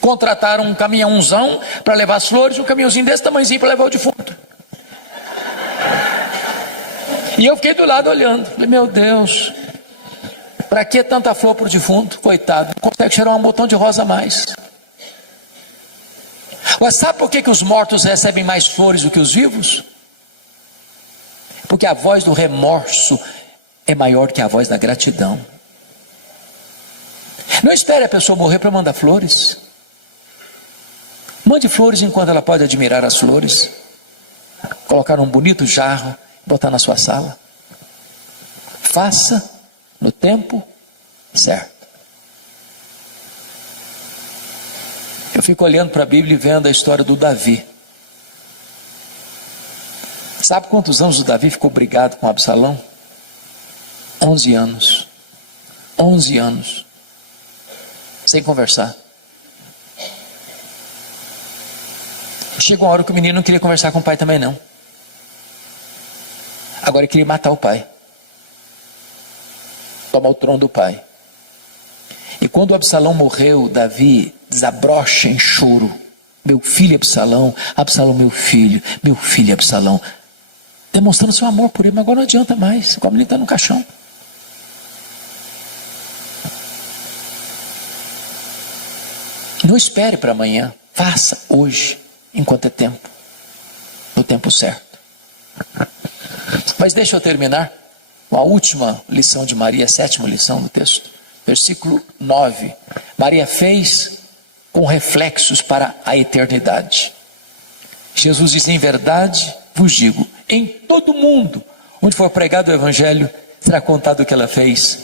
Contrataram um caminhãozão para levar as flores, um caminhãozinho desse tamanhozinho para levar o defunto. E eu fiquei do lado olhando. Falei, meu Deus, para que tanta flor para o defunto? Coitado, não consegue cheirar um botão de rosa a mais. Mas sabe por que os mortos recebem mais flores do que os vivos? Porque a voz do remorso é maior que a voz da gratidão. Não espere a pessoa morrer para mandar flores. Mande flores enquanto ela pode admirar as flores. Colocar um bonito jarro, botar na sua sala. Faça no tempo certo. Eu fico olhando para a Bíblia e vendo a história do Davi. Sabe quantos anos o Davi ficou brigado com Absalão? 11 anos. 11 anos. Sem conversar. Chegou uma hora que o menino não queria conversar com o pai também não. Agora ele queria matar o pai. Tomar o trono do pai. E quando Absalão morreu, Davi desabrocha em choro. Meu filho Absalão, Absalão meu filho Absalão. Demonstrando seu amor por ele, mas agora não adianta mais. O menino está no caixão. Não espere para amanhã. Faça hoje, enquanto é tempo. No tempo certo. Mas deixa eu terminar com a última lição de Maria, a sétima lição do texto. Versículo 9. Maria fez com reflexos para a eternidade. Jesus diz, em verdade vos digo, em todo mundo, onde for pregado o evangelho, será contado o que ela fez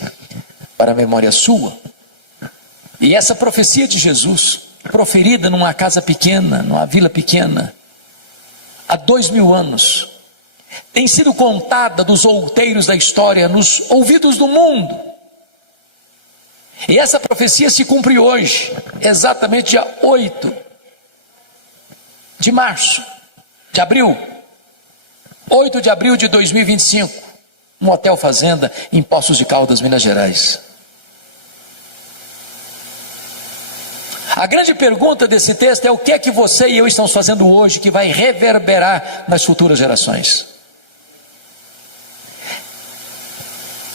para a memória sua. E essa profecia de Jesus, proferida numa casa pequena, numa vila pequena, há 2000 anos, tem sido contada dos outeiros da história, nos ouvidos do mundo. E essa profecia se cumpre hoje, exatamente dia 8 de março, de abril, 8 de abril de 2025, um hotel fazenda em Poços de Caldas, Minas Gerais. A grande pergunta desse texto é o que é que você e eu estamos fazendo hoje que vai reverberar nas futuras gerações?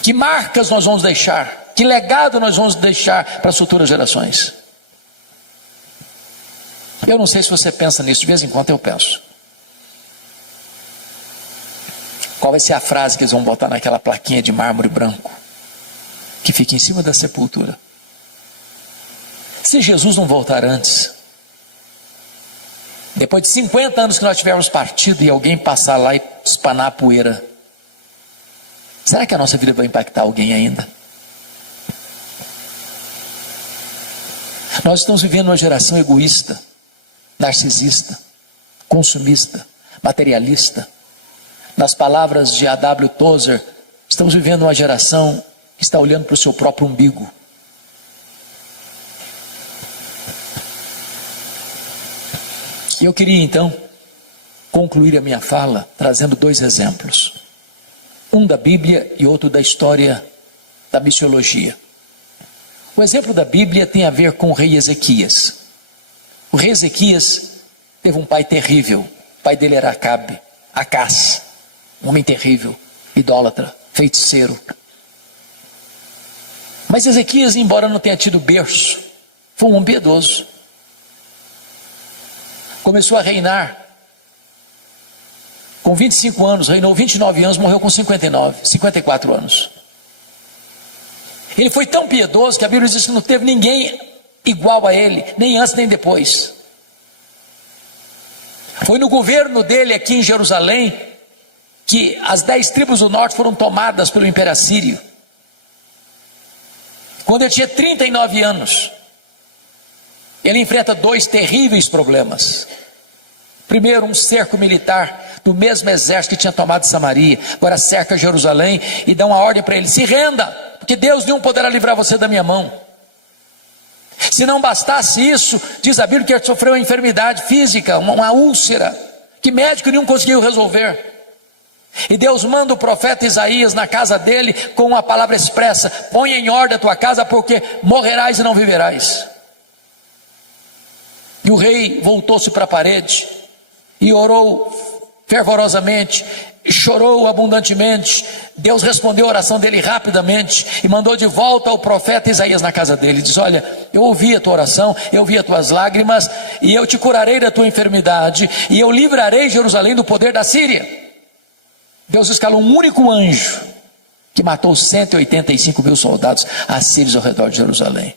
Que marcas nós vamos deixar? Que legado nós vamos deixar para as futuras gerações? Eu não sei se você pensa nisso, de vez em quando eu penso. Qual vai ser a frase que eles vão botar naquela plaquinha de mármore branco que fica em cima da sepultura? Se Jesus não voltar antes, depois de 50 anos que nós tivermos partido e alguém passar lá e espanar a poeira, será que a nossa vida vai impactar alguém ainda? Nós estamos vivendo uma geração egoísta, narcisista, consumista, materialista. Nas palavras de A.W. Tozer, estamos vivendo uma geração que está olhando para o seu próprio umbigo. E eu queria então concluir a minha fala trazendo dois exemplos. Um da Bíblia e outro da história da missiologia. O exemplo da Bíblia tem a ver com o rei Ezequias. O rei Ezequias teve um pai terrível. O pai dele era Acabe, Acás, um homem terrível, idólatra, feiticeiro. Mas Ezequias, embora não tenha tido berço, foi um homem piedoso. Começou a reinar com 25 anos, reinou 29 anos, morreu com 54 anos. Ele foi tão piedoso que a Bíblia diz que não teve ninguém igual a ele, nem antes nem depois. Foi no governo dele aqui em Jerusalém que as 10 tribos do norte foram tomadas pelo Império Assírio. Quando ele tinha 39 anos, ele enfrenta 2 terríveis problemas. Primeiro, um cerco militar do mesmo exército que tinha tomado Samaria, agora cerca Jerusalém e dá uma ordem para ele: se renda, porque Deus nenhum poderá livrar você da minha mão. Se não bastasse isso, diz a Bíblia que ele sofreu uma enfermidade física, uma úlcera, que médico nenhum conseguiu resolver. E Deus manda o profeta Isaías na casa dele com uma palavra expressa: põe em ordem a tua casa, porque morrerás e não viverás. E o rei voltou-se para a parede e orou fervorosamente, chorou abundantemente. Deus respondeu a oração dele rapidamente e mandou de volta o profeta Isaías na casa dele. Diz: olha, eu ouvi a tua oração, eu ouvi as tuas lágrimas, e eu te curarei da tua enfermidade, e eu livrarei Jerusalém do poder da Síria. Deus escalou um único anjo que matou 185 mil soldados assírios ao redor de Jerusalém.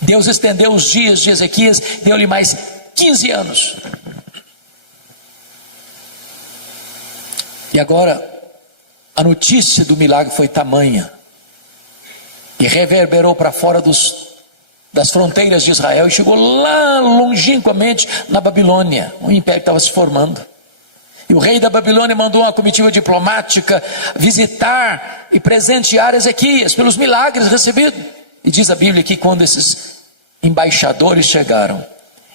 Deus estendeu os dias de Ezequias, deu-lhe mais 15 anos. E agora, a notícia do milagre foi tamanha, e reverberou para fora das fronteiras de Israel, e chegou lá longínquamente na Babilônia, o império estava se formando. E o rei da Babilônia mandou uma comitiva diplomática visitar e presentear Ezequias pelos milagres recebidos. E diz a Bíblia que quando esses embaixadores chegaram,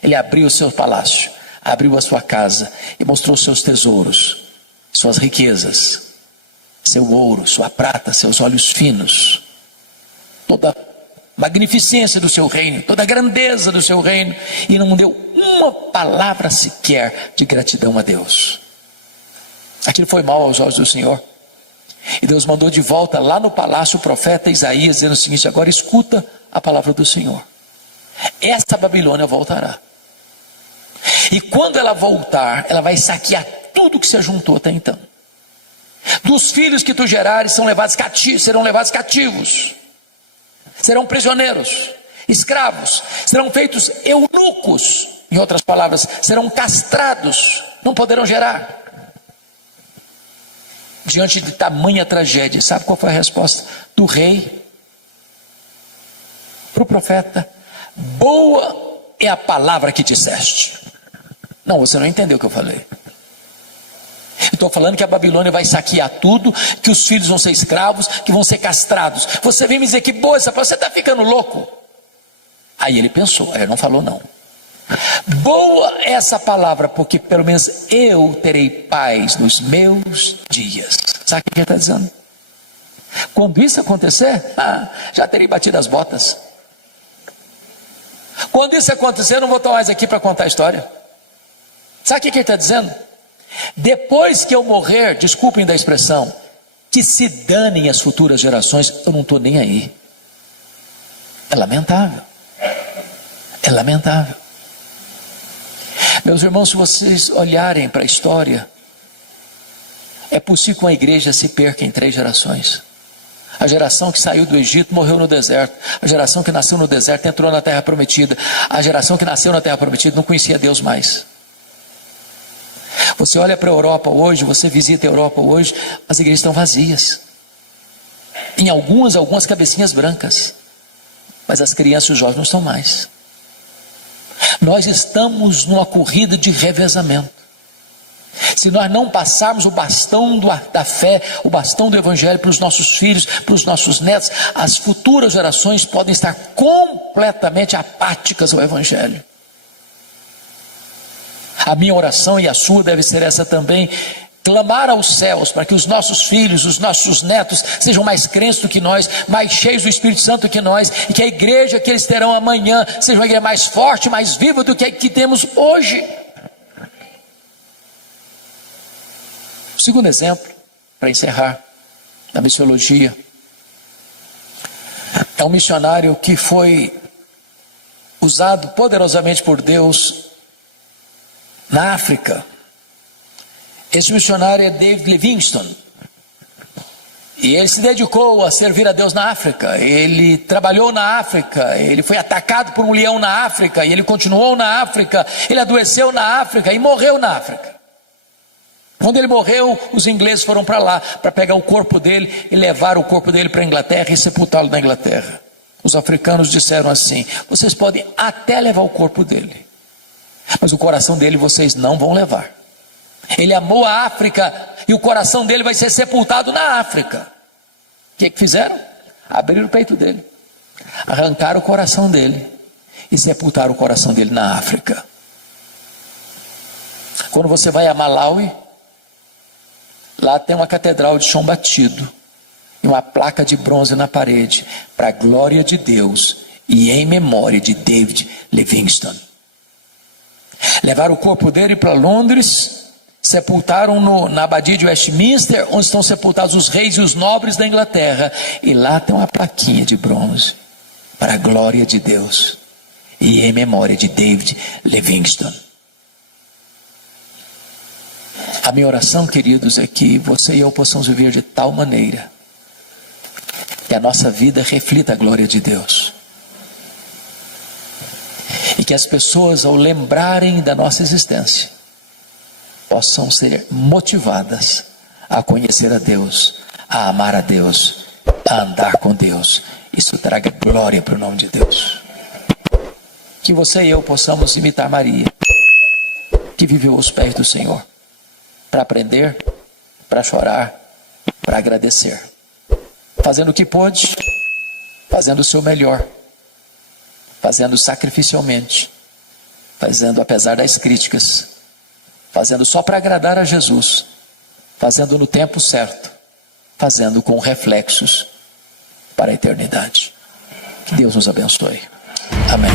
ele abriu o seu palácio, abriu a sua casa e mostrou seus tesouros, suas riquezas, seu ouro, sua prata, seus olhos finos, toda a magnificência do seu reino, toda a grandeza do seu reino, e não deu uma palavra sequer de gratidão a Deus. Aquilo foi mal aos olhos do Senhor. E Deus mandou de volta lá no palácio o profeta Isaías, dizendo o seguinte: agora escuta a palavra do Senhor. Esta Babilônia voltará. E quando ela voltar, ela vai saquear tudo que se ajuntou até então. Dos filhos que tu gerares serão levados cativos, serão prisioneiros, escravos, serão feitos eunucos, em outras palavras, serão castrados, não poderão gerar. Diante de tamanha tragédia, sabe qual foi a resposta do rei para o profeta? Boa é a palavra que disseste. Não, você não entendeu o que eu falei. Estou falando que a Babilônia vai saquear tudo, que os filhos vão ser escravos, que vão ser castrados. Você vem me dizer que boa essa palavra, você está ficando louco. Aí ele pensou, ele não falou não. Boa é essa palavra, porque pelo menos eu terei paz nos meus dias. Sabe o que ele está dizendo? Quando isso acontecer, já terei batido as botas. Quando isso acontecer, eu não vou estar mais aqui para contar a história. Sabe o que ele está dizendo? Depois que eu morrer, desculpem da expressão, que se danem as futuras gerações, eu não estou nem aí. É lamentável. É lamentável. Meus irmãos, se vocês olharem para a história, é possível que uma igreja se perca em 3 gerações. A geração que saiu do Egito morreu no deserto. A geração que nasceu no deserto entrou na terra prometida. A geração que nasceu na terra prometida não conhecia Deus mais. Você olha para a Europa hoje, você visita a Europa hoje, as igrejas estão vazias. Em algumas cabecinhas brancas. Mas as crianças e os jovens não estão mais. Nós estamos numa corrida de revezamento. Se nós não passarmos o bastão da fé, o bastão do evangelho para os nossos filhos, para os nossos netos, as futuras gerações podem estar completamente apáticas ao evangelho. A minha oração e a sua deve ser essa também: clamar aos céus para que os nossos filhos, os nossos netos sejam mais crentes do que nós, mais cheios do Espírito Santo do que nós, e que a igreja que eles terão amanhã seja uma igreja mais forte, mais viva do que a que temos hoje. O segundo exemplo, para encerrar, da missiologia, é um missionário que foi usado poderosamente por Deus na África. Esse missionário é David Livingstone, e ele se dedicou a servir a Deus na África. Ele trabalhou na África, ele foi atacado por um leão na África, e ele continuou na África, ele adoeceu na África e morreu na África. Quando ele morreu, os ingleses foram para lá, para pegar o corpo dele e levar o corpo dele para a Inglaterra e sepultá-lo na Inglaterra. Os africanos disseram assim: vocês podem até levar o corpo dele, mas o coração dele vocês não vão levar. Ele amou a África e o coração dele vai ser sepultado na África. O que fizeram? Abriram o peito dele, arrancaram o coração dele e sepultaram o coração dele na África. Quando você vai a Malawi, lá tem uma catedral de chão batido e uma placa de bronze na parede, para a glória de Deus e em memória de David Livingstone. Levaram o corpo dele para Londres, sepultaram na abadia de Westminster, onde estão sepultados os reis e os nobres da Inglaterra, e lá tem uma plaquinha de bronze, para a glória de Deus e em memória de David Livingstone. A minha oração, queridos, é que você e eu possamos viver de tal maneira que a nossa vida reflita a glória de Deus, e que as pessoas, ao lembrarem da nossa existência, possam ser motivadas a conhecer a Deus, a amar a Deus, a andar com Deus. Isso traga glória para o nome de Deus. Que você e eu possamos imitar Maria, que viveu aos pés do Senhor, para aprender, para chorar, para agradecer, fazendo o que pôde, fazendo o seu melhor, fazendo sacrificialmente, fazendo apesar das críticas, fazendo só para agradar a Jesus, fazendo no tempo certo, fazendo com reflexos para a eternidade. Que Deus nos abençoe. Amém.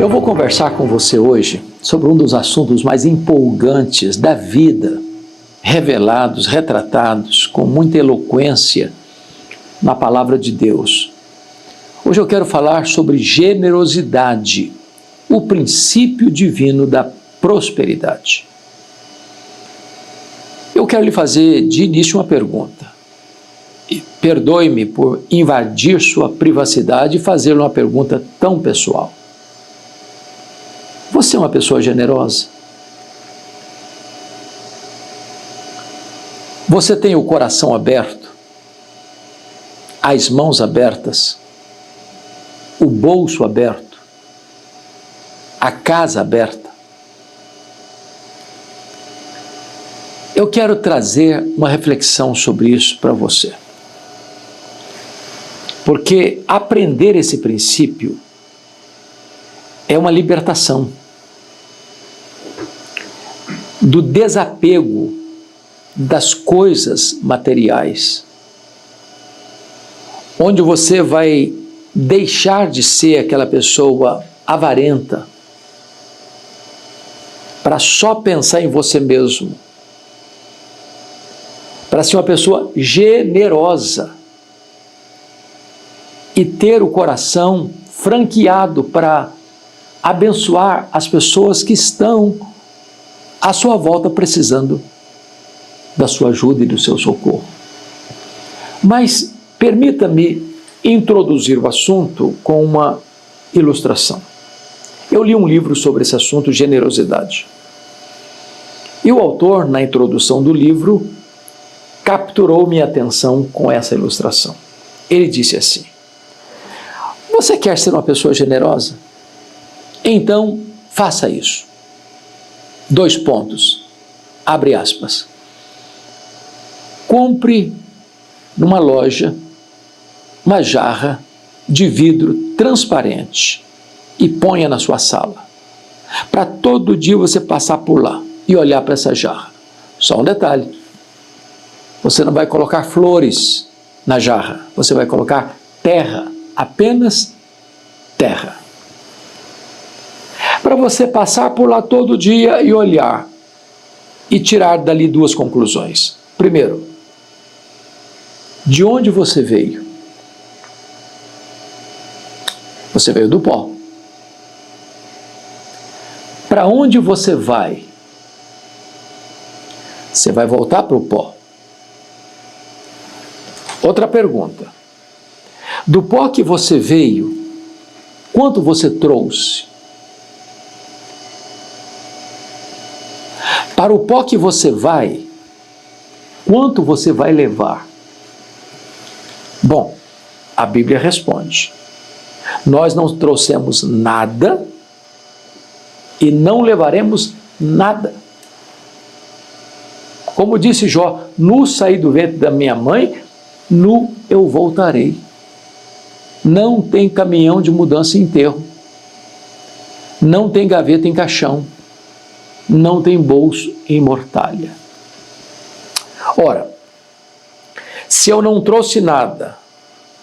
Eu vou conversar com você hoje sobre um dos assuntos mais empolgantes da vida, revelados, retratados com muita eloquência na palavra de Deus. Hoje eu quero falar sobre generosidade, o princípio divino da prosperidade. Eu quero lhe fazer de início uma pergunta. Perdoe-me por invadir sua privacidade e fazer uma pergunta tão pessoal. Você é uma pessoa generosa? Você tem o coração aberto, as mãos abertas, o bolso aberto, a casa aberta? Eu quero trazer uma reflexão sobre isso para você. Porque aprender esse princípio é uma libertação do desapego das coisas materiais, onde você vai deixar de ser aquela pessoa avarenta para só pensar em você mesmo, para ser uma pessoa generosa e ter o coração franqueado para abençoar as pessoas que estão à sua volta precisando da sua ajuda e do seu socorro. Mas permita-me introduzir o assunto com uma ilustração. Eu li um livro sobre esse assunto, generosidade. E o autor, na introdução do livro, capturou minha atenção com essa ilustração. Ele disse assim: você quer ser uma pessoa generosa? Então, faça isso. 2 pontos. Abre aspas. Compre numa loja uma jarra de vidro transparente e ponha na sua sala, para todo dia você passar por lá e olhar para essa jarra. Só um detalhe: você não vai colocar flores na jarra, você vai colocar terra, apenas terra. Para você passar por lá todo dia e olhar e tirar dali 2 conclusões. Primeiro, de onde você veio? Você veio do pó. Para onde você vai? Você vai voltar para o pó. Outra pergunta: do pó que você veio, quanto você trouxe? Para o pó que você vai, quanto você vai levar? Bom, a Bíblia responde: nós não trouxemos nada e não levaremos nada. Como disse Jó: nu saí do ventre da minha mãe, nu eu voltarei. Não tem caminhão de mudança em enterro, não tem gaveta em caixão, não tem bolso em mortalha. Ora, se eu não trouxe nada,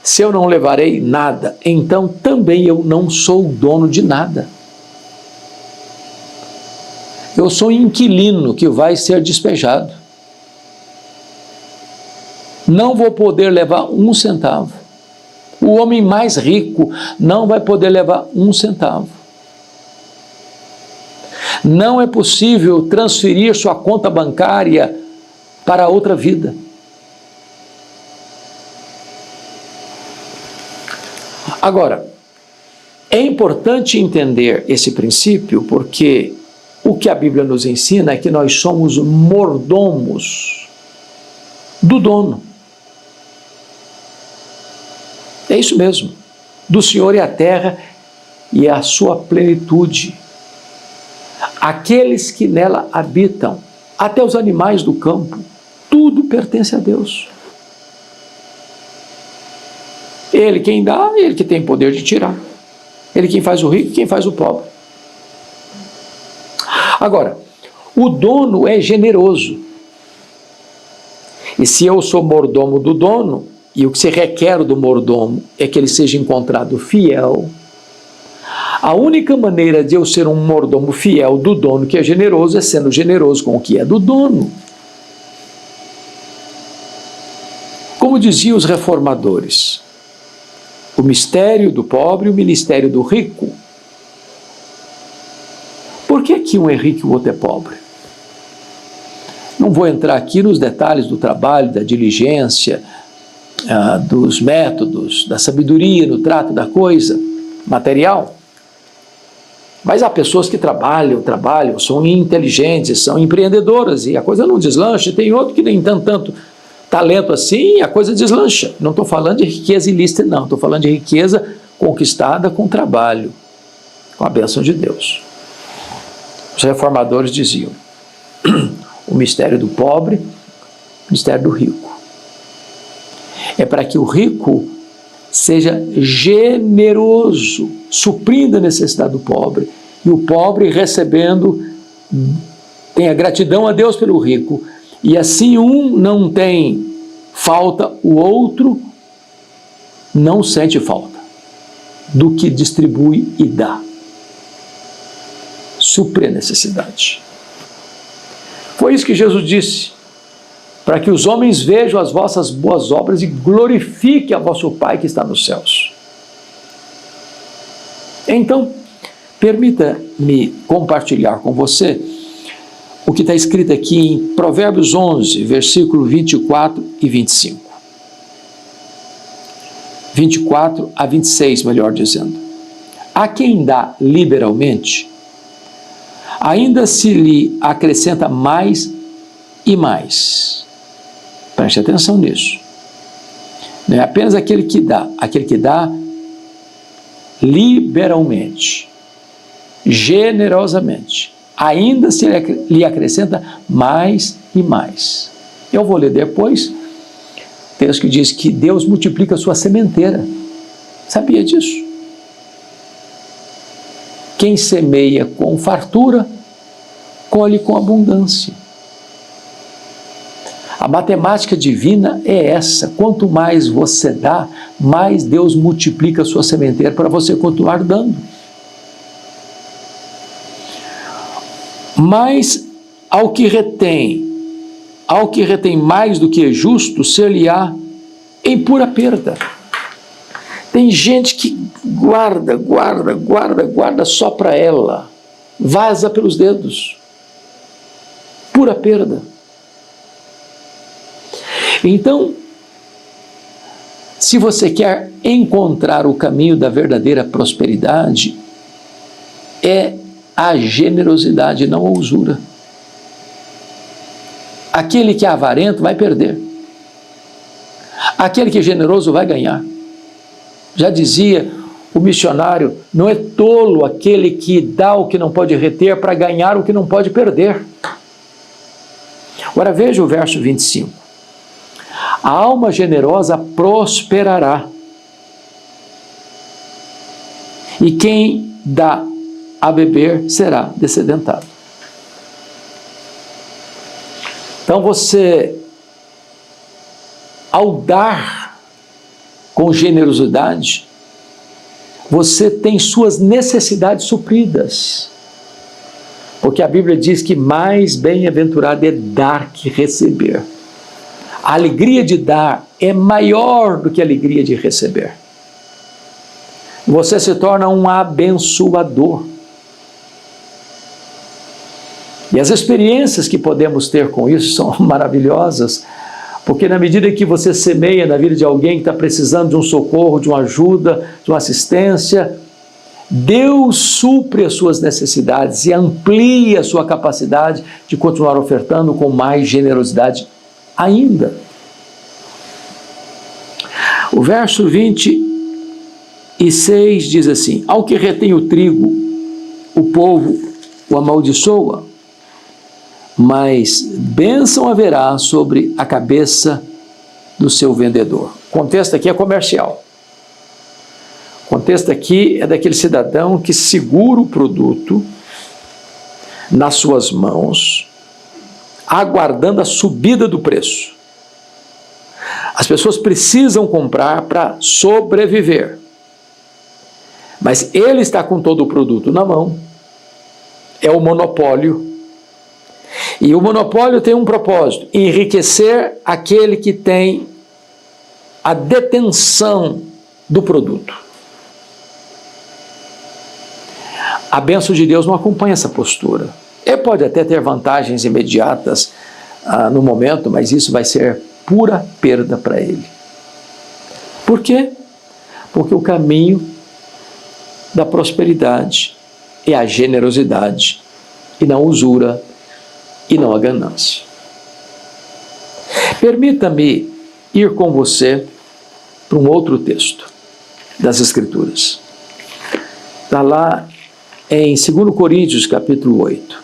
se eu não levarei nada, então também eu não sou dono de nada. Eu sou inquilino que vai ser despejado. Não vou poder levar 1 centavo. O homem mais rico não vai poder levar 1 centavo. Não é possível transferir sua conta bancária para outra vida. Agora, é importante entender esse princípio, porque o que a Bíblia nos ensina é que nós somos mordomos do dono. É isso mesmo, do Senhor é a terra e a sua plenitude, aqueles que nela habitam, até os animais do campo, tudo pertence a Deus. Ele quem dá, ele que tem poder de tirar. Ele quem faz o rico, quem faz o pobre. Agora, o dono é generoso. E se eu sou mordomo do dono, e o que se requer do mordomo é que ele seja encontrado fiel, a única maneira de eu ser um mordomo fiel do dono que é generoso é sendo generoso com o que é do dono. Como diziam os reformadores, o mistério do pobre e o ministério do rico. Por que aqui um é rico e o outro é pobre? Não vou entrar aqui nos detalhes do trabalho, da diligência, dos métodos, da sabedoria no trato da coisa material. Mas há pessoas que trabalham, são inteligentes, são empreendedoras e a coisa não deslancha. Tem outro que nem tanto talento assim e a coisa deslancha. Não estou falando de riqueza ilícita, não. Estou falando de riqueza conquistada com trabalho, com a bênção de Deus. Os reformadores diziam: o mistério do pobre, o mistério do rico. É para que o rico seja generoso, suprindo a necessidade do pobre, e o pobre recebendo, tenha gratidão a Deus pelo rico, e assim um não tem falta, o outro não sente falta do que distribui e dá. Supre a necessidade. Foi isso que Jesus disse: para que os homens vejam as vossas boas obras e glorifiquem a vosso Pai que está nos céus. Então, permita-me compartilhar com você o que está escrito aqui em Provérbios 11, versículo 24 e 25. 24 a 26, melhor dizendo. A quem dá liberalmente, ainda se lhe acrescenta mais e mais. Preste atenção nisso. Não é apenas aquele que dá liberalmente, generosamente. Ainda se lhe acrescenta mais e mais. Eu vou ler depois, texto que diz que Deus multiplica a sua sementeira. Sabia disso? Quem semeia com fartura, colhe com abundância. A matemática divina é essa. Quanto mais você dá, mais Deus multiplica a sua sementeira para você continuar dando. Mas ao que retém mais do que é justo, ser-lhe-á em pura perda. Tem gente que guarda só para ela, vaza pelos dedos, pura perda. Então, se você quer encontrar o caminho da verdadeira prosperidade, é a generosidade, não a usura. Aquele que é avarento vai perder. Aquele que é generoso vai ganhar. Já dizia o missionário, não é tolo aquele que dá o que não pode reter para ganhar o que não pode perder. Agora veja o verso 25. A alma generosa prosperará, e quem dá a beber será descedentado. Então você, ao dar com generosidade, você tem suas necessidades supridas. Porque a Bíblia diz que mais bem-aventurado é dar que receber. A alegria de dar é maior do que a alegria de receber. Você se torna um abençoador. E as experiências que podemos ter com isso são maravilhosas, porque na medida que você semeia na vida de alguém que está precisando de um socorro, de uma ajuda, de uma assistência, Deus supre as suas necessidades e amplia a sua capacidade de continuar ofertando com mais generosidade ainda. O verso 26 diz assim: ao que retém o trigo, o povo o amaldiçoa, mas bênção haverá sobre a cabeça do seu vendedor. O contexto aqui é comercial. O contexto aqui é daquele cidadão que segura o produto nas suas mãos, aguardando a subida do preço. As pessoas precisam comprar para sobreviver, mas ele está com todo o produto na mão. É o monopólio. E o monopólio tem um propósito: enriquecer aquele que tem a detenção do produto. A bênção de Deus não acompanha essa postura. Ele pode até ter vantagens imediatas no momento, mas isso vai ser pura perda para ele. Por quê? Porque o caminho da prosperidade é a generosidade, e não a usura, e não a ganância. Permita-me ir com você para um outro texto das Escrituras. Está lá em 2 Coríntios, capítulo 8.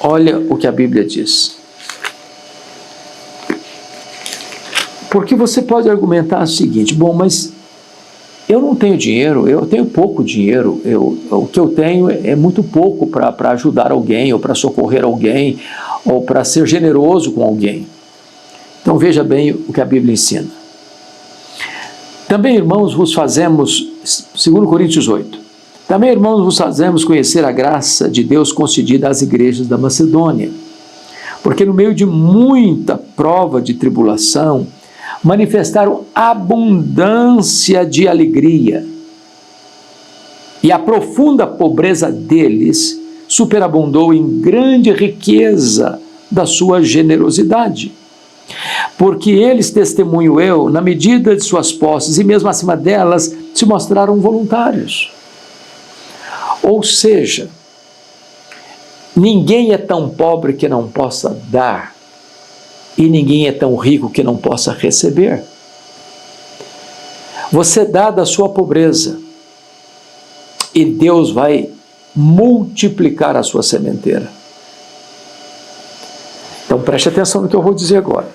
Olha o que a Bíblia diz. Porque você pode argumentar o seguinte: bom, mas eu não tenho dinheiro, eu tenho pouco dinheiro, o que eu tenho é muito pouco para ajudar alguém, ou para socorrer alguém, ou para ser generoso com alguém. Então veja bem o que a Bíblia ensina. Também, irmãos, vos fazemos, 2 Coríntios 8, também, irmãos, vos fazemos conhecer a graça de Deus concedida às igrejas da Macedônia, porque no meio de muita prova de tribulação, manifestaram abundância de alegria, e a profunda pobreza deles superabundou em grande riqueza da sua generosidade. Porque eles, testemunho eu, na medida de suas posses e mesmo acima delas, se mostraram voluntários. Ou seja, ninguém é tão pobre que não possa dar, e ninguém é tão rico que não possa receber. Você dá da sua pobreza, e Deus vai multiplicar a sua sementeira. Então preste atenção no que eu vou dizer agora.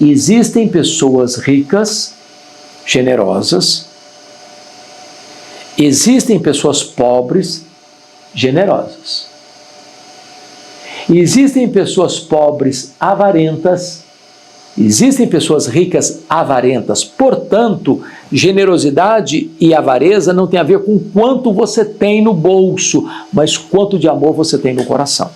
Existem pessoas ricas, generosas, existem pessoas pobres, generosas. E existem pessoas pobres, avarentas, existem pessoas ricas, avarentas. Portanto, generosidade e avareza não tem a ver com quanto você tem no bolso, mas quanto de amor você tem no coração.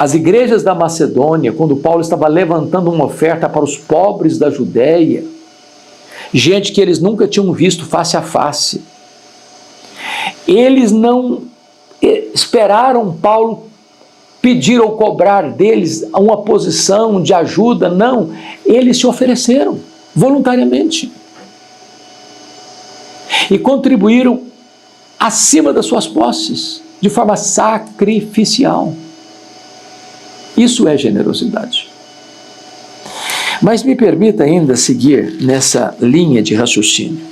As igrejas da Macedônia, quando Paulo estava levantando uma oferta para os pobres da Judéia, gente que eles nunca tinham visto face a face, eles não esperaram Paulo pedir ou cobrar deles uma posição de ajuda, não, eles se ofereceram voluntariamente e contribuíram acima das suas posses, de forma sacrificial. Isso é generosidade. Mas me permita ainda seguir nessa linha de raciocínio.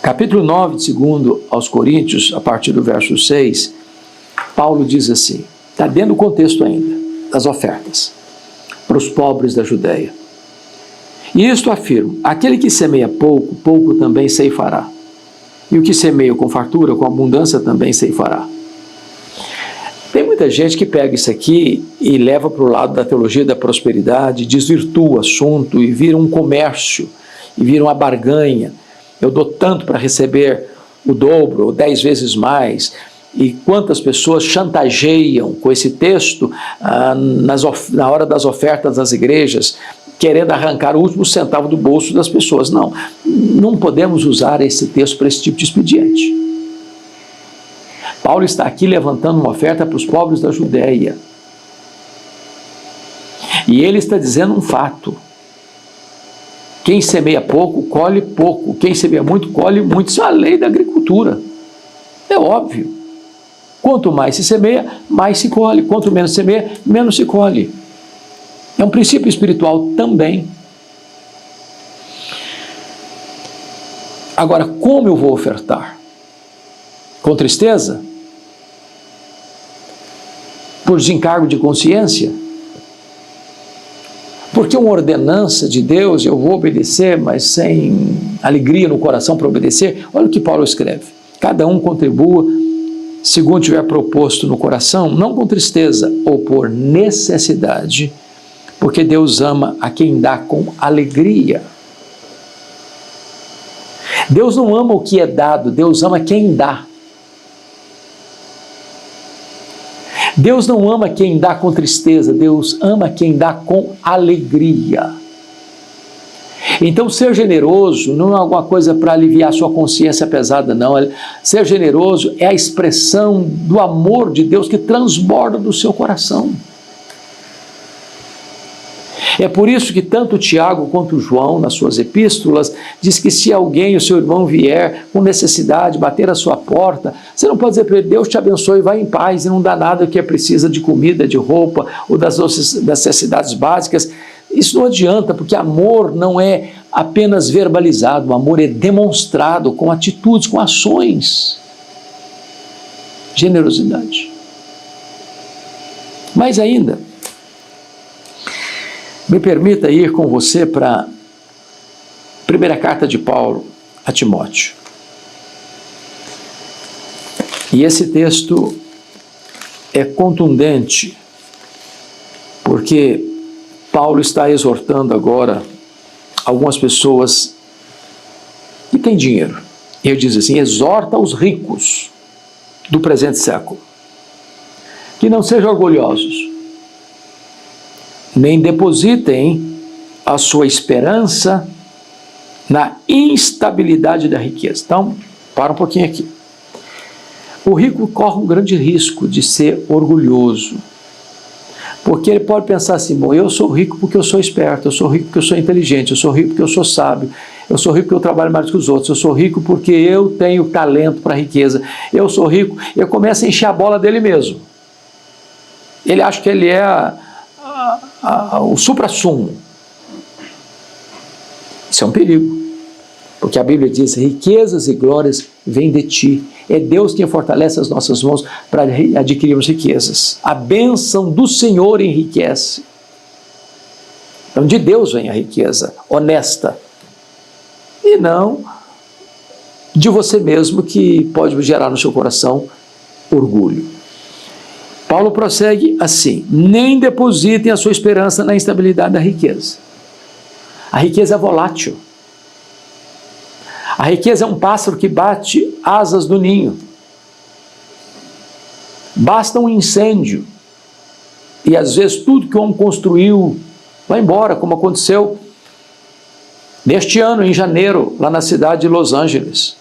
Capítulo 9 de 2 aos Coríntios, a partir do verso 6, Paulo diz assim, está dentro do contexto ainda, das ofertas, para os pobres da Judéia. E isto afirmo, aquele que semeia pouco, pouco também ceifará. E o que semeia com fartura, com abundância também ceifará. Tem muita gente que pega isso aqui e leva para o lado da teologia da prosperidade, desvirtua o assunto e vira um comércio, e vira uma barganha. Eu dou tanto para receber o dobro, ou 10 vezes mais. E quantas pessoas chantageiam com esse texto na hora das ofertas das igrejas, querendo arrancar o último centavo do bolso das pessoas. Não, não podemos usar esse texto para esse tipo de expediente. Paulo está aqui levantando uma oferta para os pobres da Judéia. E ele está dizendo um fato. Quem semeia pouco, colhe pouco. Quem semeia muito, colhe muito. Isso é a lei da agricultura. É óbvio. Quanto mais se semeia, mais se colhe. Quanto menos semeia, menos se colhe. É um princípio espiritual também. Agora, como eu vou ofertar? Com tristeza? Por desencargo de consciência? Porque uma ordenança de Deus, eu vou obedecer, mas sem alegria no coração para obedecer? Olha o que Paulo escreve. Cada um contribua segundo tiver proposto no coração, não com tristeza ou por necessidade, porque Deus ama a quem dá com alegria. Deus não ama o que é dado, Deus ama quem dá. Deus não ama quem dá com tristeza, Deus ama quem dá com alegria. Então, ser generoso não é alguma coisa para aliviar sua consciência pesada, não. Ser generoso é a expressão do amor de Deus que transborda do seu coração. É por isso que tanto Tiago quanto João, nas suas epístolas, diz que se alguém, o seu irmão, vier com necessidade, bater a sua porta, você não pode dizer para ele, Deus te abençoe, vai em paz, e não dá nada que precisa de comida, de roupa, ou das necessidades básicas. Isso não adianta, porque amor não é apenas verbalizado, o amor é demonstrado com atitudes, com ações. Generosidade. Mais ainda, me permita ir com você para a primeira carta de Paulo a Timóteo. E esse texto é contundente, porque Paulo está exortando agora algumas pessoas que têm dinheiro. Ele diz assim, exorta os ricos do presente século, que não sejam orgulhosos, nem depositem a sua esperança na instabilidade da riqueza. Então, para um pouquinho aqui. O rico corre um grande risco de ser orgulhoso, porque ele pode pensar assim: bom, eu sou rico porque eu sou esperto, eu sou rico porque eu sou inteligente, eu sou rico porque eu sou sábio, eu sou rico porque eu trabalho mais que os outros, eu sou rico porque eu tenho talento para a riqueza, eu sou rico. Ele começa a encher a bola dele mesmo. Ele acha que ele é o supra-sumo. Isso é um perigo, porque a Bíblia diz: riquezas e glórias vêm de ti. É Deus quem fortalece as nossas mãos para adquirirmos riquezas. A bênção do Senhor enriquece. Então de Deus vem a riqueza honesta, e não de você mesmo, que pode gerar no seu coração orgulho. Paulo prossegue assim: nem depositem a sua esperança na instabilidade da riqueza. A riqueza é volátil. A riqueza é um pássaro que bate asas no ninho. Basta um incêndio e às vezes tudo que o homem construiu vai embora, como aconteceu neste ano, em janeiro, lá na cidade de Los Angeles.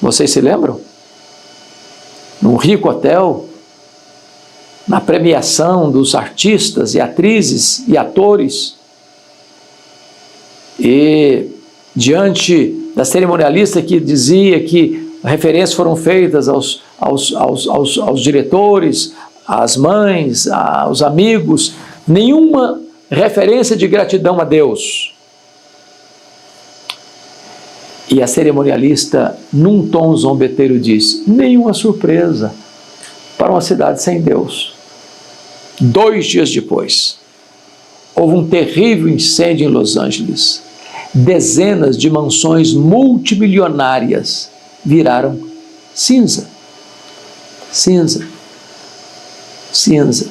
Vocês se lembram? Num rico hotel, na premiação dos artistas e atrizes e atores, e diante da cerimonialista que dizia que referências foram feitas aos diretores, às mães, aos amigos, nenhuma referência de gratidão a Deus. E a cerimonialista, num tom zombeteiro, disse: nenhuma surpresa para uma cidade sem Deus. 2 dias depois, houve um terrível incêndio em Los Angeles. Dezenas de mansões multimilionárias viraram cinza. Cinza. Cinza.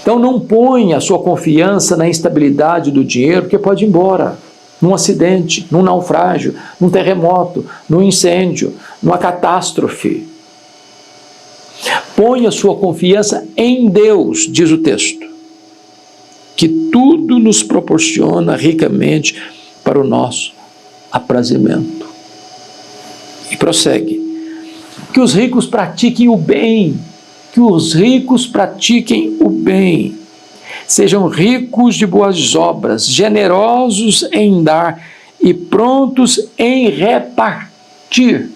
Então não ponha a sua confiança na instabilidade do dinheiro, porque pode ir embora num acidente, num naufrágio, num terremoto, num incêndio, numa catástrofe. Ponha a sua confiança em Deus, diz o texto, que tudo nos proporciona ricamente para o nosso aprazimento. E prossegue: que os ricos pratiquem o bem, que os ricos pratiquem o bem, sejam ricos de boas obras, generosos em dar e prontos em repartir.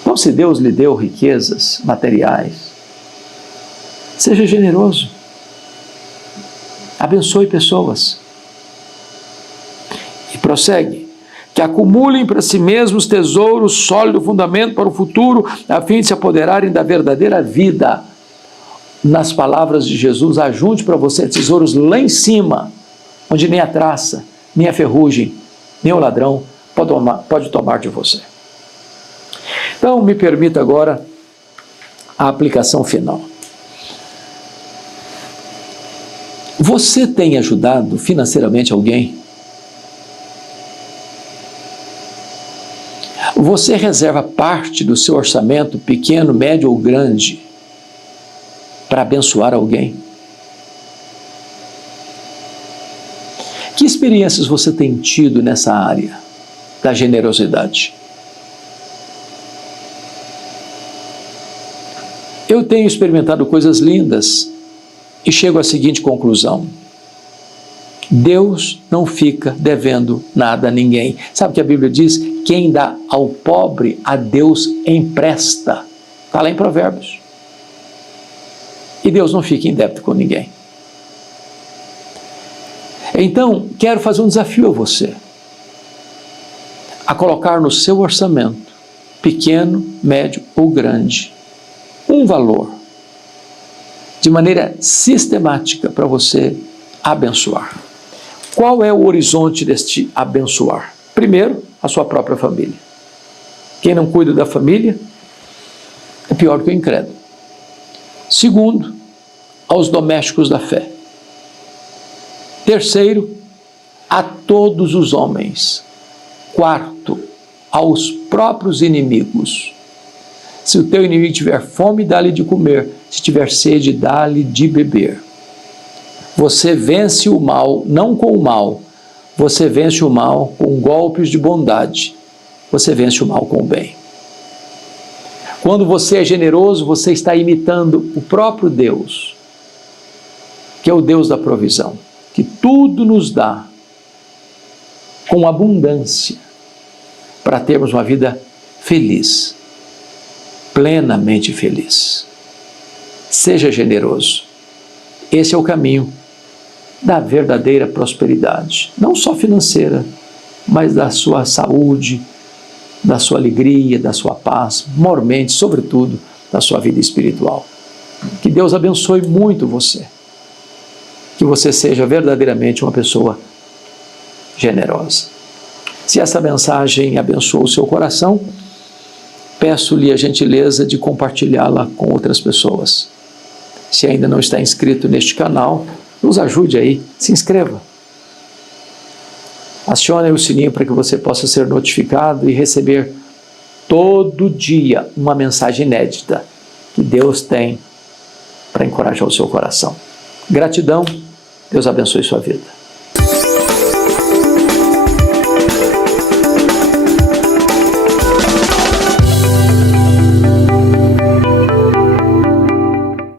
Então, se Deus lhe deu riquezas materiais, seja generoso. Abençoe pessoas. E prossegue: que acumulem para si mesmos tesouros, sólido fundamento para o futuro, a fim de se apoderarem da verdadeira vida. Nas palavras de Jesus, ajunte para você tesouros lá em cima, onde nem a traça, nem a ferrugem, nem o ladrão pode tomar de você. Então, me permita agora a aplicação final. Você tem ajudado financeiramente alguém? Você reserva parte do seu orçamento, pequeno, médio ou grande, para abençoar alguém? Que experiências você tem tido nessa área da generosidade? Eu tenho experimentado coisas lindas e chego à seguinte conclusão: Deus não fica devendo nada a ninguém. Sabe o que a Bíblia diz? Quem dá ao pobre, a Deus empresta. Está lá em Provérbios. E Deus não fica em débito com ninguém. Então, quero fazer um desafio a você, a colocar no seu orçamento, pequeno, médio ou grande, um valor, de maneira sistemática, para você abençoar. Qual é o horizonte deste abençoar? Primeiro, a sua própria família. Quem não cuida da família é pior que o incrédulo. Segundo, aos domésticos da fé. Terceiro, a todos os homens. Quarto, aos próprios inimigos. Se o teu inimigo tiver fome, dá-lhe de comer. Se tiver sede, dá-lhe de beber. Você vence o mal, não com o mal. Você vence o mal com golpes de bondade. você vence o mal com o bem. Quando você é generoso, você está imitando o próprio Deus, que é o Deus da provisão, que tudo nos dá com abundância para termos uma vida feliz, plenamente feliz. Seja generoso. Esse é o caminho da verdadeira prosperidade, não só financeira, mas da sua saúde, da sua alegria, da sua paz, mormente, sobretudo, da sua vida espiritual. Que Deus abençoe muito você. Que você seja verdadeiramente uma pessoa generosa. Se essa mensagem abençoou o seu coração, peço-lhe a gentileza de compartilhá-la com outras pessoas. Se ainda não está inscrito neste canal, nos ajude aí, se inscreva. Acione o sininho para que você possa ser notificado e receber todo dia uma mensagem inédita que Deus tem para encorajar o seu coração. Gratidão, Deus abençoe sua vida.